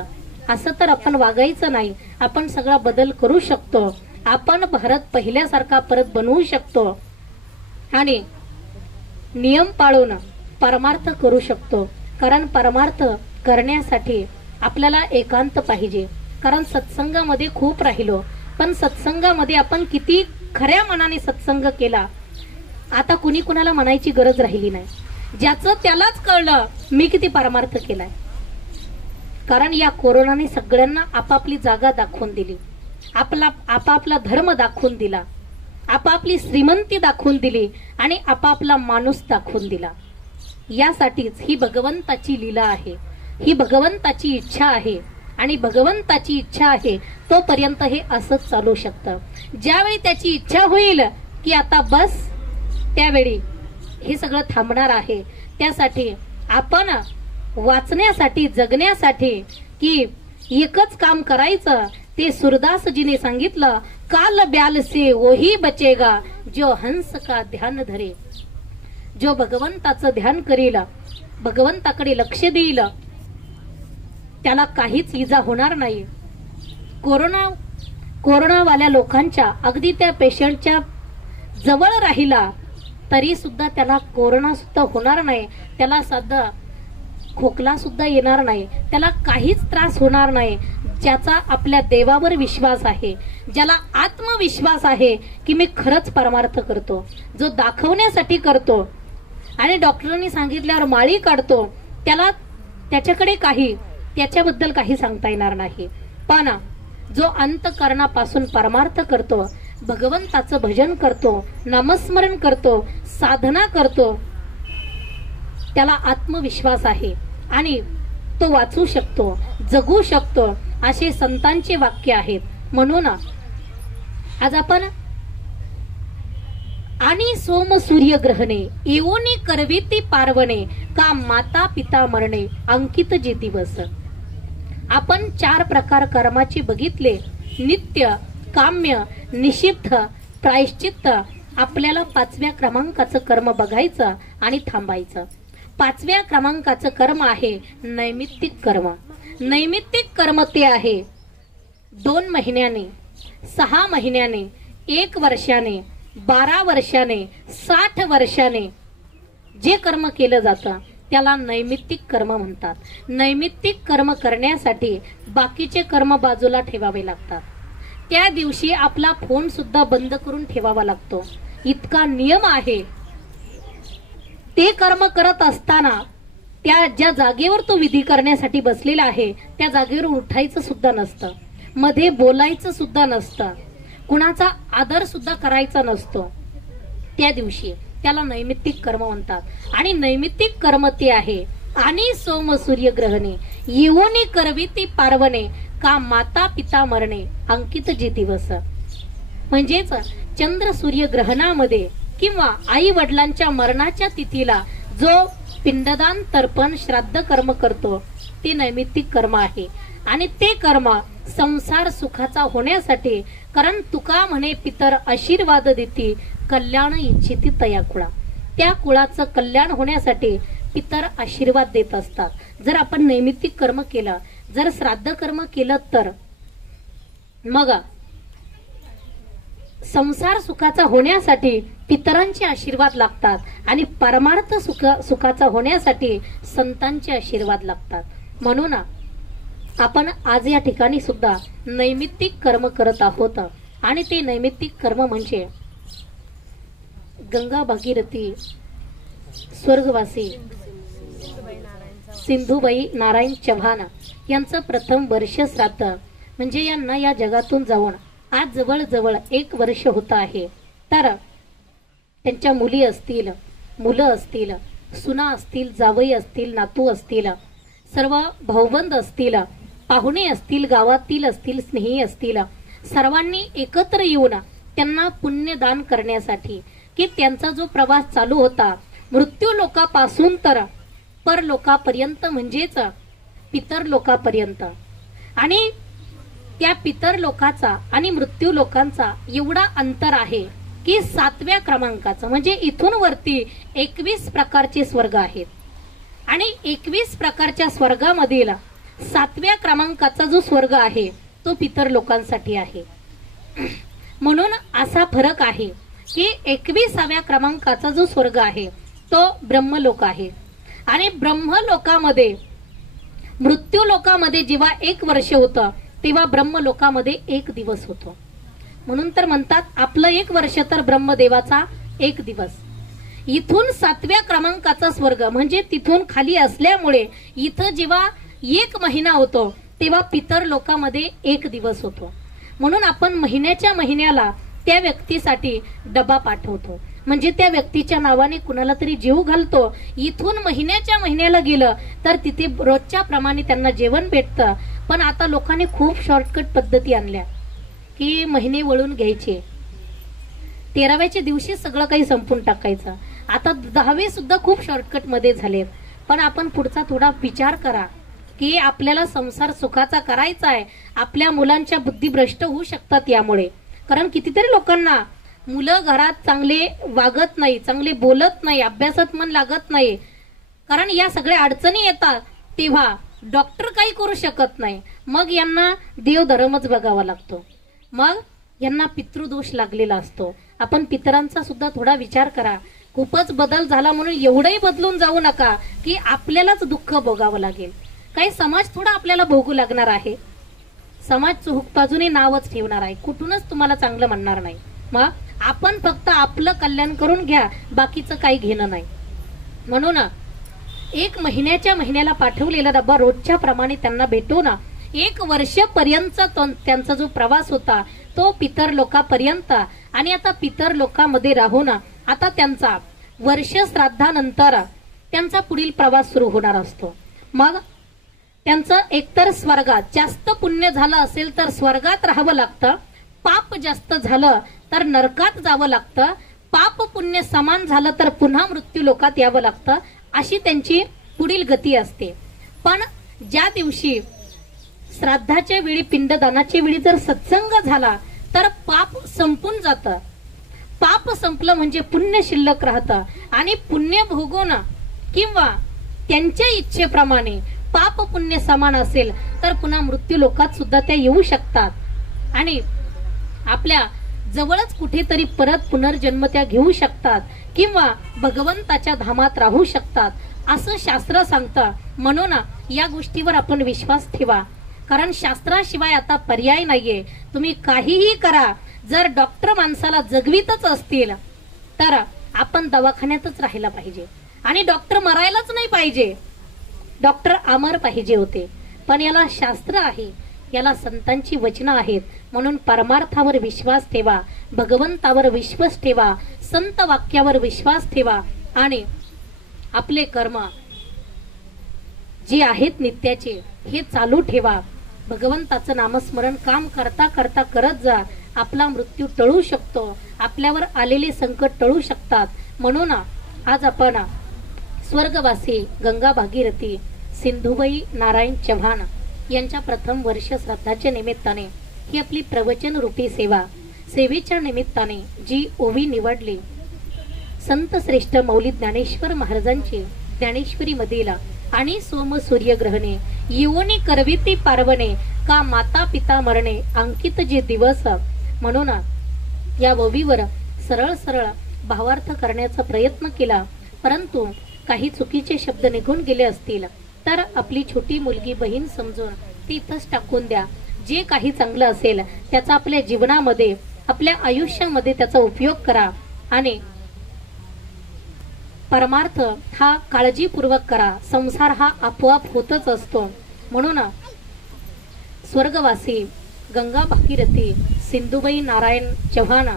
असं तर आपण वागायचं नाही. आपण सगळा बदल करू शकतो. आपण भारत पहिल्यासारखा परत बनवू शकतो आणि नियम पाळून परमार्थ करू शकतो. कारण परमार्थ करण्यासाठी आपल्याला एकांत पाहिजे. कारण सत्संगामध्ये खूप राहिलो पण सत्संगामध्ये आपण किती खऱ्या मनाने सत्संग केला आता कुणी कुणाला म्हणायची गरज राहिली नाही. ज्याचं त्यालाच कळलं मी किती परमार्थ केलाय. कारण या कोरोनाने सगळ्यांना आपापली जागा दाखवून दिली, आपापला धर्म दाखवून दिला, आपापली श्रीमंती दाखवून दिली आणि आपापला माणूस दाखवून दिला. यासाठीच ही भगवंताची लीला आहे, ही भगवंताची इच्छा आहे आणि भगवंताची इच्छा आहे तोपर्यंत हे असंच चालू शकतं. ज्यावेळी त्याची इच्छा होईल की आता बस, त्यावेळी हे सगळं थांबणार आहे. त्यासाठी आपण वाचण्यासाठी जगण्यासाठी की एकच काम करायचं ते सूरदासजीने सांगितलं, काल ब्याल से वही बचेगा जो हंस का ध्यान धरे. जो भगवंताचं ध्यान करील, भगवंताकडे लक्ष देईल त्याला काहीच इजा होणार नाही. कोरोनावाल्या लोकांच्या अगदी त्या पेशंटच्या जवळ राहिला तरी सुद्धा त्याला कोरोना सुद्धा होणार नाही, त्याला साधा खोकला सुद्धा येणार नाही, त्याला काहीच त्रास होणार नाही. ज्याचा आपल्या देवावर विश्वास आहे, ज्याला आत्मविश्वास आहे की मी खरंच परमार्थ करतो, जो दाखवण्यासाठी करतो आणि डॉक्टरांनी सांगितल्यावर माळी काढतो, त्याला त्याच्याकडे त्याच्याबद्दल काही सांगता येणार नाही. पण जो अंतःकरणापासून परमार्थ करतो, भगवंताचं भजन करतो, नामस्मरण करतो, साधना करतो, त्याला आत्मविश्वास आहे आणि तो वाचू शकतो, जगू शकतो, असे संतांचे वाक्य आहेत. म्हणून आज आपण आणि सोम सूर्य ग्रहणे येऊनी करविती पार्वणे का माता पिता मरणे अंकित जे दिवस. आपण 4 प्रकार कर्माचे बघितले, नित्य, काम्य, निषिद्ध, प्रायश्चित्त. आपल्याला 5व्या क्रमांकाचं कर्म बघायचं आणि थांबायचं. 5व्या क्रमांकाचं कर्म आहे नैमित्तिक कर्म. नैमित्तिक कर्म ते आहे 2 महिन्याने, 6 महिन्याने, 1 वर्षाने, 12 वर्षाने, 60 वर्षाने जे कर्म केलं जातं त्याला नैमित्तिक कर्म म्हणतात. नैमित्तिक कर्म करण्यासाठी बाकीचे कर्म बाजूला ठेवावे लागतात. त्या दिवशी आपला फोन सुद्धा बंद करून ठेवावा लागतो, इतका नियम आहे. ते कर्म करत असताना त्या ज्या जागेवर तो विधी करण्यासाठी बसलेला आहे त्या जागेवर उठायचं सुद्धा नसतं, मध्ये बोलायचं सुद्धा नसतं, कुणाचा आदर सुद्धा करायचा नसतो. त्या दिवशी त्याला नैमित्तिक कर्म म्हणतात. आणि नैमित्तिक कर्म ते आहे आणि सोम सूर्य ग्रहणे येऊनी करविती पार्वणे का माता पिता मरणे अंकित जे दिवस. म्हणजेच चंद्र सूर्य ग्रहणामध्ये किंवा आई वडिलांच्या मरणाच्या तिथीला जो पिंडदान तर्पण श्राद्ध कर्म करतो ते नैमित्तिक कर्म आहे. आणि ते कर्म संसार सुखाचा होण्यासाठी, कारण तुका म्हणे पितर आशीर्वाद देती कल्याण इच्छिती तया कुळा. त्या कुळाचं कल्याण होण्यासाठी पितर आशीर्वाद देत असतात. जर आपण नैमित्तिक कर्म केलं, जर श्राद्ध कर्म केलं तर मग संसार सुखाचा होण्यासाठी पितरांचे आशीर्वाद लागतात आणि परमार्थ सुखाचा होण्यासाठी संतांचे आशीर्वाद लागतात. म्हणून आपण आज या ठिकाणी सुद्धा नैमित्तिक कर्म करत आहोत. आणि ते नैमित्तिक कर्म म्हणजे गंगा भागीरथी स्वर्गवासी सिंधुबाई नारायण चव्हाण यांचं प्रथम वर्ष श्राद्ध, म्हणजे यांना या जगातून जाऊन आज जवळजवळ 1 वर्ष होत आहे. तर त्यांच्या मुली असतील, मुलं असतील, सुना असतील, जावई असतील, नातू असतील, सर्व भाऊबंद असतील, पाहुणे असतील, गावातील असतील, स्नेही असतील, सर्वांनी एकत्र येऊन त्यांना पुण्यदान करण्यासाठी की त्यांचा जो प्रवास चालू होता मृत्यू लोकापासून तर परलोकापर्यंत म्हणजेच पितर लोकापर्यंत, आणि त्या पितर लोकाचा आणि मृत्यू लोकांचा एवढा अंतर आहे की 7व्या क्रमांकाचा, म्हणजे इथून वरती 21 प्रकारचे स्वर्ग आहेत. आणि 21 प्रकारच्या स्वर्गामधील 7व्या क्रमांकाचा जो स्वर्ग आहे तो पितर लोकांसाठी आहे. म्हणून असा फरक आहे की 21व्या क्रमांकाचा जो स्वर्ग आहे तो ब्रह्मलोक आहे. आणि ब्रह्मलोकामध्ये मृत्यू लोकामध्ये जेव्हा 1 वर्ष होतं तेव्हा ब्रह्मलोकामध्ये 1 दिवस होतो. म्हणून तर म्हणतात आपलं 1 वर्ष तर ब्रह्मदेवाचा 1 दिवस. इथून 7व्या क्रमांकाचा स्वर्ग म्हणजे तिथून खाली असल्यामुळे इथं जेव्हा 1 महिना होतो तेव्हा पितर लोकामध्ये 1 दिवस होतो. म्हणून आपण महिन्याच्या महिन्याला त्या व्यक्तीसाठी डबा पाठवतो, म्हणजे त्या व्यक्तीच्या नावाने कुणाला तरी जीव घालतो. इथून महिन्याच्या महिन्याला गेलं तर तिथे रोजच्या प्रमाणे त्यांना जेवण भेटतं. पण आता लोकांनी खूप शॉर्टकट पद्धती आणल्या की महिने वळून घ्यायचे, 13व्याच्या दिवशी सगळं काही संपून टाकायचं. आता 10वे सुद्धा खूप शॉर्टकट मध्ये झालेत. पण आपण पुढचा थोडा विचार करा की आपल्याला संसार सुखाचा करायचा आहे. आपल्या मुलांच्या बुद्धी भ्रष्ट होऊ शकतात यामुळे. कारण कितीतरी लोकांना मुलं घरात चांगले वागत नाही, चांगले बोलत नाही, अभ्यासात मन लागत नाही. कारण या सगळ्या अडचणी येतात तेव्हा डॉक्टर काही करू शकत नाही. मग यांना देवधर्मच बघावा लागतो, मग यांना पितृदोष लागलेला असतो. आपण पितरांचा सुद्धा थोडा विचार करा. खूपच बदल झाला म्हणून एवढंही बदलून जाऊ नका की आपल्यालाच दुःख भोगावं लागेल. काही समाज थोडा आपल्याला भोगू लागणार आहे. समाज चोहूक बाजूने नावच ठेवणार आहे, कुठूनच तुम्हाला चांगलं म्हणणार नाही. मग आपण फक्त आपलं कल्याण करून घ्या, बाकीचं काही घेणं नाही. म्हणून 1 महिन्याच्या महिन्याला पाठवलेला डब्बा रोजच्या प्रमाणे त्यांना भेटून 1 वर्षपर्यंत त्यांचा जो प्रवास होता तो पितर लोकापर्यंत. आणि आता पितर लोकामध्ये राहून आता त्यांचा वर्ष श्राद्धानंतर त्यांचा पुढील प्रवास सुरू होणार असतो. मग त्यांचं एकतर स्वर्गात जास्त पुण्य झालं असेल तर स्वर्गात राहावं लागतं, पाप जास्त झालं तर नरकात जावं लागतं, पाप पुण्य समान झालं तर पुन्हा मृत्यू लोकात यावं लागतं. अशी त्यांची पुढील गती असते. पण ज्या दिवशी श्राद्धाच्या वेळी पिंडदानाच्या वेळी जर सत्संग झाला तर पाप संपून जातं. पाप संपलं म्हणजे पुण्य शिल्लक राहतं. आणि पुण्य भोगून किंवा त्यांच्या इच्छेप्रमाणे पाप पुण्य समान असेल तर पुन्हा मृत्यू लोकात सुद्धा त्या येऊ शकतात आणि आपल्या जवळच कुठेतरी परत पुनर्जन्म त्या घेऊ शकतात किंवा भगवंताच्या धामात राहू शकतात असं शास्त्र सांगतं. म्हणून या गोष्टीवर आपण विश्वास ठेवा. कारण शास्त्राशिवाय आता पर्याय नाहीये. तुम्ही काहीही करा, जर डॉक्टर माणसाला जगवीतच असतील तर आपण दवाखान्यातच राहायला पाहिजे आणि डॉक्टर मरायलाच नाही पाहिजे. डॉक्टर अमर पाहिजे होते, पण याला शास्त्र आहे, याला संतांची वचनं आहेत. म्हणून परमार्थावर विश्वास ठेवा, भगवंतावर विश्वास ठेवा, संत वाक्यावर विश्वास ठेवा आणि आपले कर्म जे आहेत नित्याचे हे चालू ठेवा. भगवंताचं नामस्मरण काम करता करता करत जा. आपला मृत्यू टळू शकतो, आपल्यावर आलेले संकट टळू शकतात. म्हणून आज आपण स्वर्गवासी गंगा भागीरथी सिंधुबाई नारायण चव्हाण यांच्या प्रथम वर्ष श्राद्धाच्या निमित्ताने ही आपली प्रवचन रूपी सेवेच्या निमित्ताने जी ओवी निवडली, संत श्रेष्ठ मौली ज्ञानेश्वर महाराजांची ज्ञानेश्वरी मधील आणि सोम सूर्यग्रहणे येऊनी करविती पार्वणे का माता पिता मरणे अंकित जे दिवस. म्हणून या ओवीवर सरळ सरळ भावार्थ करण्याचा प्रयत्न केला, परंतु काही चुकीचे शब्द निघून गेले असतील तर आपली छोटी मुलगी बहीण समजून ती इथंच टाकून द्या. जे काही चांगलं असेल त्याचा आपल्या जीवनामध्ये आपल्या आयुष्यामध्ये त्याचा उपयोग करा आणि परमार्थ हा काळजीपूर्वक करा. संसार हा आपोआप होतच असतो. म्हणून स्वर्गवासी गंगा भागीरथी सिंधुबाई नारायण चव्हाण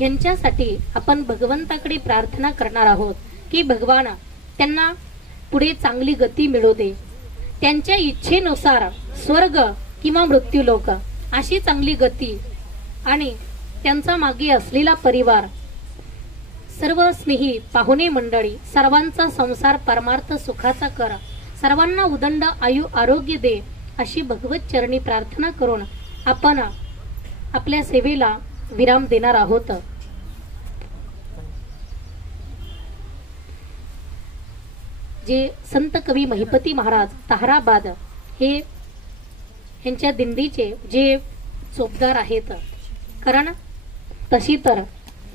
यांच्यासाठी आपण भगवंताकडे प्रार्थना करणार आहोत की भगवान त्यांना पुढे चांगली गती मिळू दे. त्यांच्या इच्छेनुसार स्वर्ग किंवा मृत्यूलोक अशी चांगली गती आणि त्यांचा मागे असलेला परिवार, सर्व स्नेही पाहुणे मंडळी, सर्वांचा संसार परमार्थ सुखाचा कर, सर्वांना उदंड आयु आरोग्य दे अशी भगवत चरणी प्रार्थना करून आपण आपल्या सेवेला विराम देणार आहोत. जे संत कवी महिपती महाराज ताहराबाद हे यांच्या दिंडीचे जे चोपदार आहेत, कारण तशी तर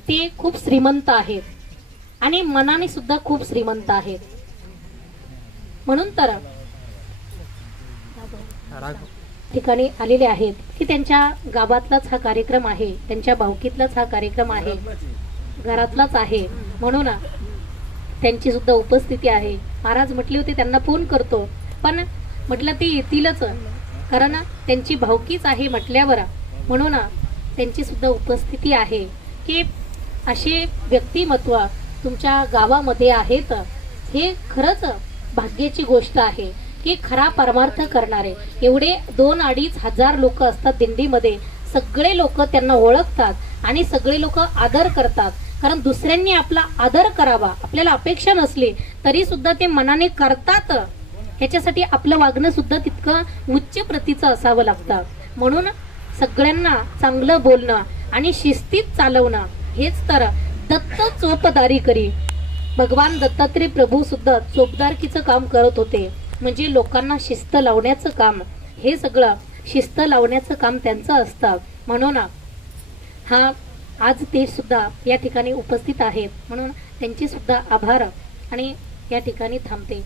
ते खूप श्रीमंत आहेत आणि मनाने सुद्धा खूप श्रीमंत आहेत. म्हणून तर ठिकाणी आलेले आहेत की त्यांच्या गावातलाच हा कार्यक्रम आहे, त्यांच्या भावकीतलाच हा कार्यक्रम आहे, घरातलाच आहे. म्हणून त्यांची सुद्धा उपस्थिती आहे. महाराज म्हटले होते त्यांना फोन करतो, पण म्हटलं ते येतीलच, कारण त्यांची भावकीच आहे म्हटल्यावर. म्हणून त्यांची सुद्धा उपस्थिती आहे की असे व्यक्तिमत्व तुमच्या गावामध्ये आहेत. हे खरंच भाग्याची गोष्ट आहे की खरा परमार्थ करणारे एवढे 2-2.5 हजार लोक असतात दिंडीमध्ये. सगळे लोक त्यांना ओळखतात आणि सगळे लोक आदर करतात, कारण दुसऱ्यांनी आपला आदर करावा. आपल्याला अपेक्षा नसली तरी सुद्धा ते मनाने करतात. ह्याच्यासाठी आपलं वागणं सुद्धा तितकं उच्च प्रतीचं असावं लागतं. म्हणून सगळ्यांना चांगलं बोलणं आणि शिस्तीत चालवणं हेच तर दत्त चोपदारी करी. भगवान दत्तात्रय प्रभू सुद्धा चोपदारकीचं काम करत होते, म्हणजे लोकांना शिस्त लावण्याचं काम. हे सगळं शिस्त लावण्याचं काम त्यांचं असतं. म्हणून हा आज ते सुद्धा या ठिकाणी उपस्थित आहेत, म्हणून त्यांचे सुद्धा आभार आणि या ठिकाणी थांबते.